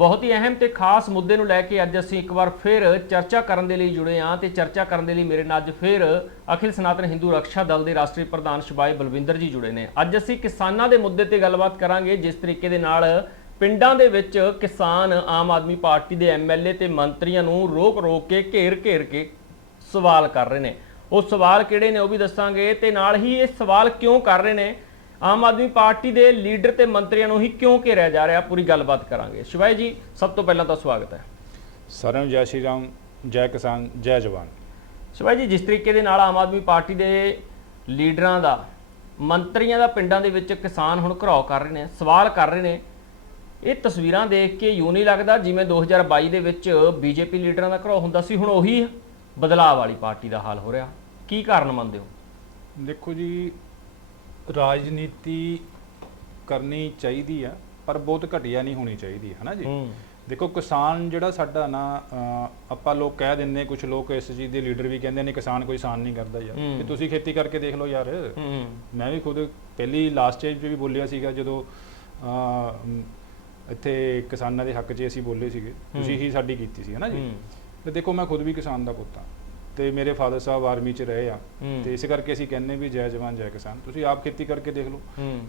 ਬਹੁਤ ਹੀ ਅਹਿਮ ਤੇ ਖਾਸ ਮੁੱਦੇ ਨੂੰ ਲੈ ਕੇ ਅੱਜ ਅਸੀਂ ਇੱਕ ਵਾਰ ਫਿਰ ਚਰਚਾ ਕਰਨ ਦੇ ਲਈ ਜੁੜੇ ਹਾਂ ਤੇ ਚਰਚਾ ਕਰਨ ਦੇ ਲਈ ਮੇਰੇ ਨਾਲ ਅੱਜ ਫਿਰ ਅਖਿਲ ਸਨਾਤਨ ਹਿੰਦੂ ਰੱਖਿਆ ਦਲ ਦੇ ਰਾਸ਼ਟਰੀ ਪ੍ਰਧਾਨ ਸ਼ਬਾਈ ਬਲਵਿੰਦਰ ਜੀ ਜੁੜੇ ਨੇ ਅੱਜ ਅਸੀਂ ਕਿਸਾਨਾਂ ਦੇ ਮੁੱਦੇ ਤੇ ਗੱਲਬਾਤ ਕਰਾਂਗੇ ਜਿਸ ਤਰੀਕੇ ਦੇ ਨਾਲ ਪਿੰਡਾਂ ਦੇ ਵਿੱਚ ਕਿਸਾਨ ਆਮ ਆਦਮੀ ਪਾਰਟੀ ਦੇ ਐਮਐਲਏ ਤੇ ਮੰਤਰੀਆਂ ਨੂੰ ਰੋਕ-ਰੋਕ ਕੇ ਘੇਰ-ਘੇਰ ਕੇ ਸਵਾਲ ਕਰ ਰਹੇ ਨੇ ਉਹ ਸਵਾਲ ਕਿਹੜੇ ਨੇ ਉਹ ਵੀ ਦੱਸਾਂਗੇ ਤੇ ਨਾਲ ਹੀ ਇਹ ਸਵਾਲ ਕਿਉਂ ਕਰ ਰਹੇ ਨੇ ਆਮ ਆਦਮੀ ਪਾਰਟੀ ਦੇ ਲੀਡਰ ਤੇ ਮੰਤਰੀਆਂ ਨੂੰ ਹੀ ਕਿਉਂ ਘੇਰਿਆ ਜਾ ਰਿਹਾ ਪੂਰੀ ਗੱਲਬਾਤ ਕਰਾਂਗੇ ਸ਼ਿਵਾਏ ਜੀ ਸਭ ਤੋਂ ਪਹਿਲਾਂ ਤਾਂ ਸਵਾਗਤ ਹੈ ਸਾਰਿਆਂ ਨੂੰ ਜੈ ਸ਼੍ਰੀ ਰਾਮ ਜੈ ਕਿਸਾਨ ਜੈ ਜਵਾਨ ਸ਼ਿਵਾਏ ਜੀ ਜਿਸ ਤਰੀਕੇ ਦੇ ਨਾਲ ਆਮ ਆਦਮੀ ਪਾਰਟੀ ਦੇ ਲੀਡਰਾਂ ਦਾ ਮੰਤਰੀਆਂ ਦਾ ਪਿੰਡਾਂ ਦੇ ਵਿੱਚ ਕਿਸਾਨ ਹੁਣ ਘਰਾਓ ਕਰ ਰਹੇ ਨੇ ਸਵਾਲ ਕਰ ਰਹੇ ਨੇ ਇਹ ਤਸਵੀਰਾਂ ਦੇਖ ਕੇ ਯੂੰ ਨਹੀਂ ਲੱਗਦਾ ਜਿਵੇਂ 2022 ਦੇ ਵਿੱਚ ਬੀਜੇਪੀ ਲੀਡਰਾਂ ਦਾ ਘਰਾਓ ਹੁੰਦਾ ਸੀ ਹੁਣ ਉਹੀ ਬਦਲਾਅ ਵਾਲੀ ਪਾਰਟੀ ਦਾ ਹਾਲ ਹੋ ਰਿਹਾ ਕੀ ਕਾਰਨ ਮੰਨਦੇ ਹੋ ਦੇਖੋ ਜੀ ਰਾਜਨੀਤੀ ਕਰਨੀ ਚਾਹੀਦੀ ਆ ਪਰ ਬਹੁਤ ਘਟਿਆ ਨਹੀਂ ਹੋਣੀ ਚਾਹੀਦੀ ਹੈ ਨਾ ਜੀ ਦੇਖੋ ਕਿਸਾਨ ਜਿਹੜਾ ਸਾਡਾ ਨਾ ਆਪਾਂ ਲੋਕ ਕਹਿ ਦਿੰਨੇ ਕੁਝ ਲੋਕ ਇਸ ਚੀਜ਼ ਦੇ ਲੀਡਰ ਵੀ ਕਹਿੰਦੇ ਨੇ ਕਿਸਾਨ ਕੋਈ ਸਾਨ ਨਹੀਂ ਕਰਦਾ ਯਾਰ ਤੇ ਤੁਸੀਂ ਖੇਤੀ ਕਰਕੇ ਦੇਖ ਲਓ ਯਾਰ ਮੈਂ ਵੀ ਖੁਦ ਪਹਿਲੀ ਲਾਸਟ ਸਟੇਜ 'ਤੇ ਵੀ ਬੋਲਿਆ ਸੀਗਾ ਜਦੋਂ ਇੱਥੇ ਕਿਸਾਨਾਂ ਦੇ ਹੱਕ 'ਚ ਅਸੀਂ ਬੋਲੇ ਸੀਗੇ ਤੁਸੀਂ ਹੀ ਸਾਡੀ ਕੀਤੀ ਸੀ ਹੈ ਨਾ ਜੀ ਤੇ ਦੇਖੋ ਮੈਂ ਖੁਦ ਵੀ ਕਿਸਾਨ ਦਾ ਪੁੱਤ ਹਾਂ ਤੇ ਮੇਰੇ ਫਾਦਰ ਸਾਹਿਬ ਆਰਮੀ 'ਚ ਰਹੇ ਆ ਤੇ ਇਸ ਕਰਕੇ ਅਸੀਂ ਕਹਿੰਨੇ ਵੀ ਜੈ ਜਵਾਨ ਜੈ ਕਿਸਾਨ ਤੁਸੀਂ ਆਪ ਖੇਤੀ ਕਰਕੇ ਦੇਖ ਲਓ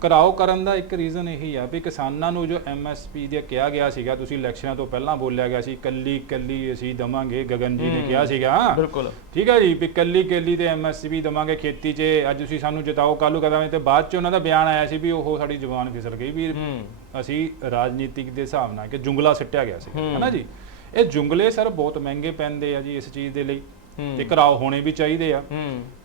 ਕਰਾਓ ਕਰਨ ਦਾ ਇੱਕ ਰੀਜ਼ਨ ਇਹੀ ਆ ਵੀ ਕਿਸਾਨਾਂ ਨੂੰ ਜੋ ਐਮਐਸਪੀ ਦੇ ਕਿਹਾ ਗਿਆ ਸੀਗਾ ਤੁਸੀਂ ਇਲੈਕਸ਼ਨਾਂ ਤੋਂ ਪਹਿਲਾਂ ਬੋਲਿਆ ਗਿਆ ਸੀ ਕੱਲੀ ਕੱਲੀ ਅਸੀਂ ਦਵਾਂਗੇ ਗਗਨ ਜੀ ਨੇ ਕਿਹਾ ਸੀਗਾ ਬਿਲਕੁਲ ਠੀਕ ਹੈ ਜੀ ਵੀ ਕੱਲੀ ਕੱਲੀ ਤੇ ਐਮਐਸਪੀ ਦਵਾਂਗੇ ਖੇਤੀ 'ਚ ਅੱਜ ਤੁਸੀਂ ਸਾਨੂੰ ਜਿਤਾਓ ਕੱਲੂ ਕਦਾਵੇਂ ਤੇ ਬਾਅਦ 'ਚ ਉਹਨਾਂ ਦਾ ਬਿਆਨ ਆਇਆ ਸੀ ਵੀ ਉਹ ਸਾਡੀ ਜ਼ੁਬਾਨ ਫਿਸਲ ਗਈ ਵੀ ਅਸੀਂ ਰਾਜਨੀਤਿਕ ਦੇ ਹਿਸਾਬ ਨਾਲ ਕਿ ਜੁੰਗਲਾ ਸਿੱਟਿਆ ਗਿਆ ਸੀ ਹਨਾ ਜੀ ਇਹ ਜੁੰਗਲੇ ਸਰ ਬਹੁਤ ਮਹਿੰਗੇ ਪੈਂਦੇ ਆ ਜੀ ਇਸ ਚੀਜ਼ ਦੇ ਲਈ ਤੇ ਕਰਾਓ ਹੋਣੇ ਵੀ ਚਾਹੀਦੇ ਆ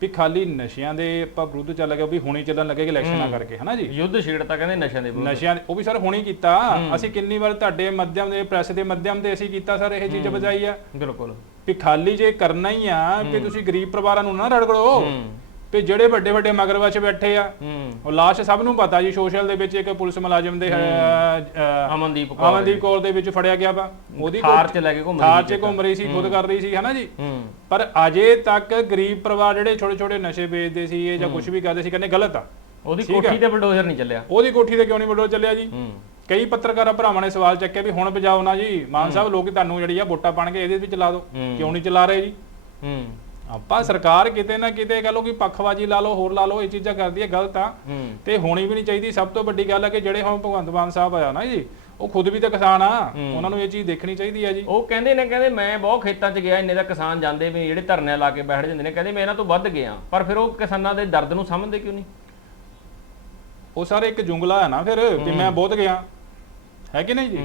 ਵੀ ਖਾਲੀ ਨਸ਼ਿਆਂ ਦੇ ਆਪਾਂ ਵਿਰੁੱਧ ਚੱਲ ਗਏ ਵੀ ਹੁਣੇ ਚੱਲਣ ਲੱਗੇ ਇਲੈਕਸ਼ਨਾਂ ਕਰਕੇ ਹਨਾ ਜੀ ਯੁੱਧ ਛੇੜਤਾ ਕਹਿੰਦੇ ਨਸ਼ਿਆਂ ਦੇ ਵਿਰੁੱਧ ਨਸ਼ਿਆਂ ਉਹ ਵੀ ਸਰ ਹੁਣੇ ਕੀਤਾ ਅਸੀਂ ਕਿੰਨੀ ਵਾਰ ਤੁਹਾਡੇ ਮਾਧਿਅਮ ਦੇ ਪ੍ਰੈਸ ਦੇ ਮਾਧਿਅਮ ਤੇ ਅਸੀਂ ਕੀਤਾ ਸਰ ਇਹ ਚੀਜ਼ ਬਜਾਈ ਆ ਬਿਲਕੁਲ ਵੀ ਖਾਲੀ ਜੇ ਕਰਨਾ ਹੀ ਆ ਕਿ ਤੁਸੀਂ ਗਰੀਬ ਪਰਿਵਾਰਾਂ ਨੂੰ ਨਾ ਰੜਗੜੋ ਤੇ ਜਿਹੜੇ ਵੱਡੇ ਵੱਡੇ ਮਗਰਵਾ 'ਚ ਬੈਠੇ ਆ ਉਹ ਲਾਸ਼ ਸਭ ਨੂੰ ਪਤਾ ਜੀ ਸੋਸ਼ਲ ਦੇ ਵਿੱਚ ਇੱਕ ਪੁਲਿਸ ਮੁਲਾਜ਼ਮ ਦੇ ਅਮਨਦੀਪ ਕੋਲ ਅਮਨਦੀਪ ਕੋਲ ਦੇ ਵਿੱਚ ਫੜਿਆ ਗਿਆ ਵਾ ਉਹਦੀ ਥਾਰ 'ਚ ਲੈ ਕੇ ਘੁੰਮ ਰਹੀ ਸੀ ਥਾਰ 'ਚ ਘੁੰਮ ਰਹੀ ਸੀ ਖੁਦ ਕਰ ਰਹੀ ਸੀ ਹਨਾ ਜੀ ਪਰ ਅਜੇ ਤੱਕ ਗਰੀਬ ਪਰਿਵਾਰ ਜਿਹੜੇ ਛੋਟੇ ਛੋਟੇ ਨਸ਼ੇ ਵੇਚਦੇ ਸੀ ਇਹ ਜਾਂ ਕੁਝ ਵੀ ਕਰਦੇ ਸੀ ਕਹਿੰਦੇ ਗਲਤ ਆ ਉਹਦੀ ਕੋਠੀ ਤੇ ਬਲਡੋਜ਼ਰ ਨਹੀਂ ਚੱਲਿਆ ਉਹਦੀ ਕੋਠੀ ਤੇ ਕਿਉਂ ਨਹੀਂ ਬਲਡੋਜ਼ਰ ਚੱਲਿਆ ਜੀ ਕਈ ਪੱਤਰਕਾਰਾਂ ਭਰਾਵਾਂ ਨੇ ਸਵਾਲ ਚੱਕਿਆ ਵੀ ਹੁਣ ਵਜਾਓ ਨਾ ਜੀ ਮਾਨ ਸਾਹਿਬ ਲੋਕ ਤੁਹਾਨੂੰ ਜਿਹੜੀ ਆ ਵੋਟਾਂ ਪਾਣਗੇ ਇਹਦੇ ਵਿੱਚ ਲਾ ਦਿਓ ਕਿਉਂ ਨਹੀਂ ਚਲਾ ਰਹੇ ਜੀ ਹੂੰ ਆਪਾਂ ਸਰਕਾਰ ਕਿਤੇ ਨਾ ਕਿਤੇ ਕਹ ਲੋ ਕਿ ਪੱਖਵਾਜੀ ਲਾ ਲੋ ਹੋਰ ਲਾ ਲੋ ਇਹ ਚੀਜ਼ਾਂ ਕਰਦੀ ਹੈ ਗਲਤ ਆ ਤੇ ਹੋਣੀ ਵੀ ਨਹੀਂ ਚਾਹੀਦੀ ਸਭ ਤੋਂ ਵੱਡੀ ਗੱਲ ਹੈ ਕਿ ਜਿਹੜੇ ਹੁਣ ਭਗਵੰਤ ਮਾਨ ਸਾਹਿਬ ਆਇਆ ਨਾ ਜੀ ਉਹ ਖੁਦ ਵੀ ਤਾਂ ਕਿਸਾਨ ਆ ਉਹਨਾਂ ਨੂੰ ਇਹ ਚੀਜ਼ ਦੇਖਣੀ ਚਾਹੀਦੀ ਆ ਜੀ ਉਹ ਕਹਿੰਦੇ ਨੇ ਕਹਿੰਦੇ ਮੈਂ ਬਹੁਤ ਖੇਤਾਂ 'ਚ ਗਿਆ ਇੰਨੇ ਦਾ ਕਿਸਾਨ ਜਾਂਦੇ ਵੀ ਜਿਹੜੇ ਧਰਨੇ ਲਾ ਕੇ ਬੈਠ ਜਾਂਦੇ ਨੇ ਕਹਿੰਦੇ ਮੈਂ ਇਹਨਾਂ ਤੋਂ ਵੱਧ ਗਿਆ ਪਰ ਫਿਰ ਉਹ ਕਿਸਾਨਾਂ ਦੇ ਦਰਦ ਨੂੰ ਸਮਝਦੇ ਕਿਉਂ ਨਹੀਂ ਉਹ ਸਾਰੇ ਇੱਕ ਜੁੰਗਲਾ ਹੈ ਨਾ ਫਿਰ ਕਿ ਮੈਂ ਬਹੁਤ ਗਿਆ ਹੈ ਕਿ ਨਹੀਂ ਜੀ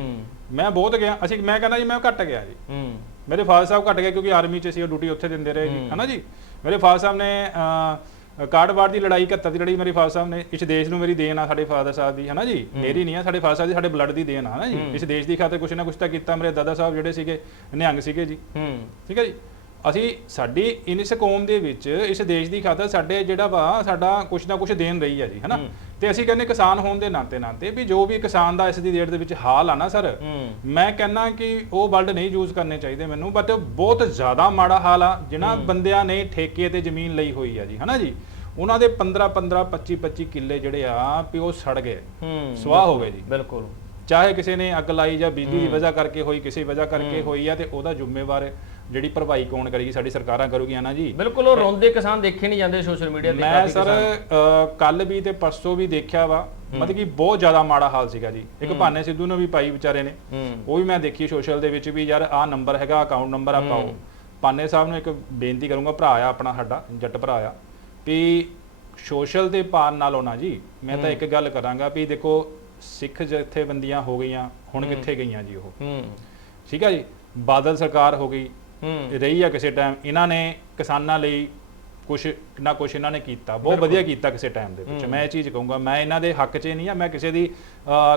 ਮੈਂ ਬਹੁਤ ਗਿਆ ਅਸੀਂ ਮੈਂ ਕਹਿੰਦਾ ਜੀ ਮੈਂ ਘਟ ਗਿਆ ਜੀ ਮੇਰੇ ਫਾਦਰ ਸਾਹਿਬ ਘਟ ਗਏ ਕਿਉਂਕਿ ਆਰਮੀ 'ਚ ਸੀ ਉਹ ਡਿਊਟੀ ਉੱਥੇ ਦਿੰਦੇ ਰਹੇ ਜੀ ਹਨਾ ਜੀ ਮੇਰੇ ਫਾਦਰ ਸਾਹਿਬ ਨੇ ਕਾੜਵਾੜ ਦੀ ਲੜਾਈ 71 ਦੀ ਲੜਾਈ ਮੇਰੇ ਫਾਦਰ ਸਾਹਿਬ ਨੇ ਇਸ ਦੇਸ਼ ਨੂੰ ਮੇਰੀ ਦੇਣ ਆ ਸਾਡੇ ਫਾਦਰ ਸਾਹਿਬ ਦੀ ਹਨਾ ਜੀ ਮੇਰੀ ਨਹੀਂ ਆ ਸਾਡੇ ਫਾਦਰ ਸਾਹਿਬ ਦੀ ਸਾਡੇ ਬਲੱਡ ਦੀ ਦੇਣ ਆ ਹਨਾ ਜੀ ਇਸ ਦੇਸ਼ ਦੀ ਖਾਤਰ ਕੁਛ ਨਾ ਕੁਛ ਤਾਂ ਕੀਤਾ ਮੇਰੇ ਦਾਦਾ ਸਾਹਿਬ ਜਿਹੜੇ ਸੀਗੇ ਨਿਹੰਗ ਸੀਗੇ ਜੀ ਹੂੰ ਠੀਕ ਹੈ ਜੀ ਅਸੀਂ ਸਾਡੀ ਇਨਿਸ ਕੌਮ ਦੇ ਵਿੱਚ ਇਸ ਦੇਸ਼ ਦੀ ਖਾਤਰ ਸਾਡੇ ਜਿਹੜਾ ਵਾ ਸਾਡਾ ਕੁਛ ਨਾ ਕੁਛ ਦੇਣ ਰਹੀ ਹੈ ਜੀ ਹਨਾ ਤੇ ਅਸੀਂ ਕਹਿੰਦੇ ਕਿਸਾਨ ਹੋਣ ਦੇ ਨਾਤੇ ਨਾਤੇ ਵੀ ਜੋ ਵੀ ਕਿਸਾਨ ਦਾ ਇਸ ਦੀ ਡੇਟ ਦੇ ਵਿੱਚ ਹਾਲ ਆ ਨਾ ਸਰ ਮੈਂ ਕਹਿੰਨਾ ਕਿ ਉਹ ਵਰਡ ਨਹੀਂ ਯੂਜ਼ ਕਰਨੇ ਚਾਹੀਦੇ ਮੈਨੂੰ ਬਟ ਬਹੁਤ ਜ਼ਿਆਦਾ ਮਾੜਾ ਹਾਲ ਆ ਜਿਨ੍ਹਾਂ ਬੰਦਿਆਂ ਨੇ ਠੇਕੇ ਤੇ ਜ਼ਮੀਨ ਲਈ ਹੋਈ ਆ ਜੀ ਹਨਾ ਜੀ ਉਹਨਾਂ ਦੇ 15 15 25 25 ਕਿੱਲੇ ਜਿਹੜੇ ਆ ਵੀ ਉਹ ਸੜ ਗਏ ਸਵਾਹ ਹੋ ਗਏ ਜੀ ਬਿਲਕੁਲ ਚਾਹੇ ਕਿਸੇ ਨੇ ਅੱਗ ਲਾਈ ਜਾਂ ਬਿਜਲੀ ਦੀ ਵਜ੍ਹਾ ਕਰਕੇ ਹੋਈ ਕਿਸੇ ਵਜ੍ਹਾ ਕਰਕੇ ਹੋਈ ਆ ਤੇ ਉਹਦਾ ਜ਼ਿੰਮੇਵਾਰ ਜਿਹੜੀ ਭਰਪਾਈ ਕੌਣ ਕਰੇਗੀ ਸਾਡੀ ਸਰਕਾਰਾਂ ਕਰੂਗੀਆਂ ਨਾ ਜੀ ਬਿਲਕੁਲ ਉਹ ਰੋਂਦੇ ਕਿਸਾਨ ਦੇਖੇ ਨਹੀਂ ਜਾਂਦੇ ਸੋਸ਼ਲ ਮੀਡੀਆ ਤੇ ਮੈਂ ਸਰ ਕੱਲ ਵੀ ਤੇ ਪਰਸੋਂ ਵੀ ਦੇਖਿਆ ਵਾ ਮਤਲਬ ਕਿ ਬਹੁਤ ਜ਼ਿਆਦਾ ਮਾੜਾ ਹਾਲ ਸੀਗਾ ਜੀ ਇੱਕ ਭਾਨੇ ਸਿੱਧੂ ਨੂੰ ਵੀ ਪਾਈ ਵਿਚਾਰੇ ਨੇ ਉਹ ਵੀ ਮੈਂ ਦੇਖੀ ਸੋਸ਼ਲ ਦੇ ਵਿੱਚ ਵੀ ਯਾਰ ਆਹ ਨੰਬਰ ਹੈਗਾ ਅਕਾਊਂਟ ਨੰਬਰ ਆ ਪਾਓ ਪਾਨੇ ਸਾਹਿਬ ਨੂੰ ਇੱਕ ਬੇਨਤੀ ਕਰੂੰਗਾ ਭਰਾ ਆ ਆਪਣਾ ਸਾਡਾ ਜੱਟ ਭਰਾ ਆ ਵੀ ਸੋਸ਼ਲ ਦੇ ਪਾਰ ਨਾਲ ਹੋਣਾ ਜੀ ਮੈਂ ਤਾਂ ਇੱਕ ਗੱਲ ਕਰਾਂਗਾ ਵੀ ਦੇਖੋ ਸਿੱਖ ਜਥੇਬੰਦੀਆਂ ਹੋ ਗਈਆਂ ਹੁਣ ਕਿੱਥੇ ਗਈਆਂ ਜੀ ਉਹ ਠੀਕ ਆ ਜੀ ਬਾਦਲ ਸਰਕਾਰ ਹੋ ਗਈ ਰਹੀ ਆ ਕਿਸੇ ਟਾਈਮ ਇਹਨਾਂ ਨੇ ਕਿਸਾਨਾਂ ਲਈ ਕੁਛ ਨਾ ਕੁਛ ਇਹਨਾਂ ਨੇ ਕੀਤਾ ਬਹੁਤ ਵਧੀਆ ਕੀਤਾ ਕਿਸੇ ਟਾਈਮ ਦੇ ਵਿੱਚ ਮੈਂ ਇਹ ਚੀਜ਼ ਕਹੂੰਗਾ ਮੈਂ ਇਹਨਾਂ ਦੇ ਹੱਕ 'ਚ ਨਹੀਂ ਆ ਮੈਂ ਕਿਸੇ ਦੀ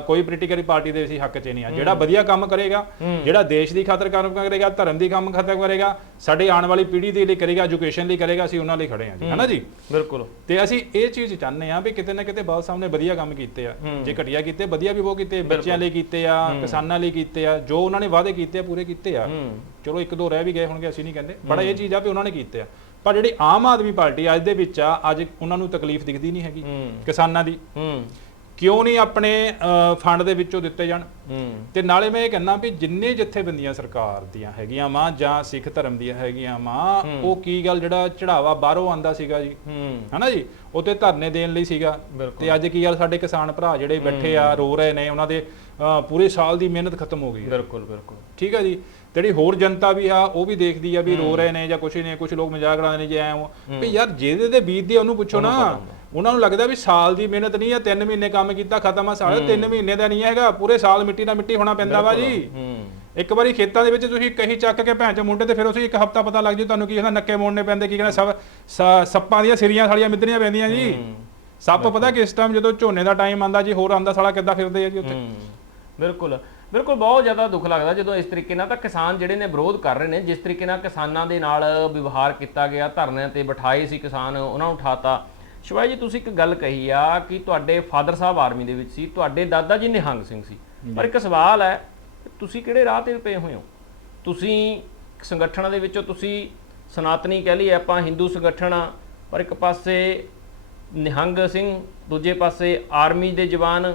ਕੋਈ ਪੋਲੀਟੀਕਲ ਪਾਰਟੀ ਦੇ ਸੀ ਹੱਕ 'ਚ ਨਹੀਂ ਆ ਜਿਹੜਾ ਵਧੀਆ ਕੰਮ ਕਰੇਗਾ ਜਿਹੜਾ ਦੇਸ਼ ਦੀ ਖਾਤਰ ਕੰਮ ਕਰੇਗਾ ਧਰਮ ਦੀ ਕੰਮ ਖਾਤਰ ਕਰੇਗਾ ਸਾਡੇ ਆਉਣ ਵਾਲੀ ਪੀੜ੍ਹੀ ਦੇ ਲਈ ਕਰੇਗਾ ਐਜੂਕੇਸ਼ਨ ਲਈ ਕਰੇਗਾ ਅਸੀਂ ਉਹਨਾਂ ਲਈ ਖੜੇ ਆ ਜੀ ਹਨਾ ਜੀ ਬਿਲਕੁਲ ਤੇ ਅਸੀਂ ਇਹ ਚੀਜ਼ ਚਾਹੁੰਦੇ ਆ ਵੀ ਕਿਤੇ ਨਾ ਕਿਤੇ ਬਾਲ ਸਾਹਿਬ ਨੇ ਵਧੀਆ ਕੰਮ ਕੀਤੇ ਆ ਜੇ ਘਟਿਆ ਕੀਤੇ ਵਧੀਆ ਵੀ ਉਹ ਕੀਤੇ ਬੱਚਿਆਂ ਲਈ ਕੀਤੇ ਆ ਕਿਸਾਨਾਂ ਲਈ ਕੀਤੇ ਆ ਜੋ ਉਹਨਾਂ ਨੇ ਵਾਅਦੇ ਕੀਤੇ ਆ ਪੂਰੇ ਕੀਤੇ ਆ ਚਲੋ ਇੱਕ ਦੋ ਰਹਿ ਵੀ ਗਏ ਹੋਣਗੇ ਅਸੀਂ ਨਹੀਂ ਕਹਿੰਦੇ ਬੜਾ ਇਹ ਚੀਜ਼ ਆ ਵੀ ਉਹਨਾਂ ਨੇ ਕੀਤੇ ਆ ਪਰ ਜਿਹੜੀ ਆਮ ਆਦਮੀ ਪਾਰਟੀ ਅੱਜ ਦੇ ਵਿੱਚ ਆ ਅੱਜ ਉਹਨਾਂ ਨੂੰ ਤਕਲੀਫ ਦਿਖਦੀ ਨਹੀਂ ਹੈਗੀ ਕਿਸਾਨਾਂ ਦੀ ਕਿਉਂ ਨਹੀਂ ਆਪਣੇ ਫੰਡ ਦੇ ਵਿੱਚੋਂ ਦਿੱਤੇ ਜਾਣ ਤੇ ਨਾਲੇ ਮੈਂ ਇਹ ਕਹਿੰਦਾ ਵੀ ਜਿੰਨੇ ਜਿੱਥੇ ਬੰਦੀਆਂ ਸਰਕਾਰ ਦੀਆਂ ਹੈਗੀਆਂ ਮਾਂ ਜਾਂ ਸਿੱਖ ਧਰਮ ਦੀਆਂ ਹੈਗੀਆਂ ਮਾਂ ਉਹ ਕੀ ਗੱਲ ਜਿਹੜਾ ਚੜਾਵਾ ਬਾਹਰੋਂ ਆਂਦਾ ਸੀਗਾ ਜੀ ਹਨਾ ਜੀ ਉਤੇ ਧਰਨੇ ਦੇਣ ਲਈ ਸੀਗਾ ਤੇ ਅੱਜ ਕੀ ਗੱਲ ਸਾਡੇ ਕਿਸਾਨ ਭਰਾ ਜਿਹੜੇ ਬੈਠੇ ਆ ਰੋ ਰਹੇ ਨੇ ਉਹਨਾਂ ਦੇ ਪੂਰੇ ਸਾਲ ਦੀ ਮਿਹਨਤ ਖਤਮ ਹੋ ਗਈ ਬਿਲਕੁਲ ਬਿਲਕੁਲ ਠੀਕ ਹੈ ਜੀ ਜਿਹੜੀ ਹੋਰ ਜਨਤਾ ਵੀ ਆ ਉਹ ਵੀ ਦੇਖਦੀ ਆ ਵੀ ਰੋ ਰਹੇ ਨੇ ਜਾਂ ਕੁਛ ਨਹੀਂ ਕੁਛ ਲੋਕ ਮਜ਼ਾਕ ਉਡਾਉਂਦੇ ਨੇ ਜੇ ਐ ਉਹ ਵੀ ਯਾਰ ਜਿਹਦੇ ਦੇ ਬੀਤਦੀ ਆ ਉਹਨੂੰ ਪੁੱਛੋ ਨਾ ਉਹਨਾਂ ਨੂੰ ਲੱਗਦਾ ਵੀ ਸਾਲ ਦੀ ਮਿਹਨਤ ਨਹੀਂ ਆ 3 ਮਹੀਨੇ ਕੰਮ ਕੀਤਾ ਖਤਮ ਆ ਸਾਲ 3 ਮਹੀਨੇ ਦਾ ਨਹੀਂ ਹੈਗਾ ਪੂਰੇ ਸਾਲ ਮਿੱਟੀ ਨਾਲ ਮਿੱਟੀ ਹੋਣਾ ਪੈਂਦਾ ਵਾ ਜੀ ਇੱਕ ਵਾਰੀ ਖੇਤਾਂ ਦੇ ਵਿੱਚ ਤੁਸੀਂ ਕਹੀ ਚੱਕ ਕੇ ਭੈਣ ਚ ਮੁੰਡੇ ਤੇ ਫਿਰ ਉਸੇ ਇੱਕ ਹਫਤਾ ਪਤਾ ਲੱਗ ਜੂ ਤੁਹਾਨੂੰ ਕੀ ਕਹਿੰਦਾ ਨੱਕੇ ਮੋੜਨੇ ਪੈਂਦੇ ਕੀ ਕਹਿੰਦਾ ਸੱਪਾਂ ਦੀਆਂ ਸਿਰੀਆਂ ਸਾਲੀਆਂ ਮਿੱਧਰੀਆਂ ਪੈਂਦੀਆਂ ਜੀ ਸੱਪ ਪਤਾ ਕਿਸ ਟਾਈਮ ਜਦੋਂ ਝੋਨੇ ਦਾ ਟਾਈਮ ਆਂਦਾ ਜੀ ਹੋਰ ਆਂਦਾ ਸਾਲਾ ਕਿੱਦਾਂ ਫਿਰਦੇ ਆ ਜੀ ਉੱਥੇ ਬਿਲਕੁਲ ਬਿਲਕੁਲ ਬਹੁਤ ਜ਼ਿਆਦਾ ਦੁੱਖ ਲੱਗਦਾ ਜਦੋਂ ਇਸ ਤਰੀਕੇ ਨਾਲ ਤਾਂ ਕਿਸਾਨ ਜਿਹੜੇ ਨੇ ਵਿਰੋਧ ਕਰ ਰਹੇ ਨੇ ਜਿਸ ਤਰੀਕੇ ਨਾਲ ਕਿਸਾਨਾਂ ਦੇ ਨਾਲ ਵਿਵਹਾਰ ਕੀਤਾ ਗਿਆ ਧਰਨੇ ਤੇ ਬਿਠਾਏ ਸੀ ਕਿਸਾਨ ਉਹਨਾਂ ਨੂੰ ਉਠਾਤਾ ਸ਼ਿਵਾਈ ਜੀ ਤੁਸੀਂ ਇੱਕ ਗੱਲ ਕਹੀ ਆ ਕਿ ਤੁਹਾਡੇ ਫਾਦਰ ਸਾਹਿਬ ਆਰਮੀ ਦੇ ਵਿੱਚ ਸੀ ਤੁਹਾਡੇ ਦਾਦਾ ਜੀ ਨਿਹੰਗ ਸਿੰਘ ਸੀ ਪਰ ਇੱਕ ਸਵਾਲ ਹੈ ਤੁਸੀਂ ਕਿਹੜੇ ਰਾਹ ਤੇ ਪਏ ਹੋਏ ਹੋ ਤੁਸੀਂ ਸੰਗਠਨਾਂ ਦੇ ਵਿੱਚੋਂ ਤੁਸੀਂ ਸਨਾਤਨੀ ਕਹਿ ਲਈ ਆਪਾਂ ਹਿੰਦੂ ਸੰਗਠਨ ਆ ਪਰ ਇੱਕ ਪਾਸੇ ਨਿਹੰਗ ਸਿੰਘ ਦੂਜੇ ਪਾਸੇ ਆਰਮੀ ਦੇ ਜਵਾਨ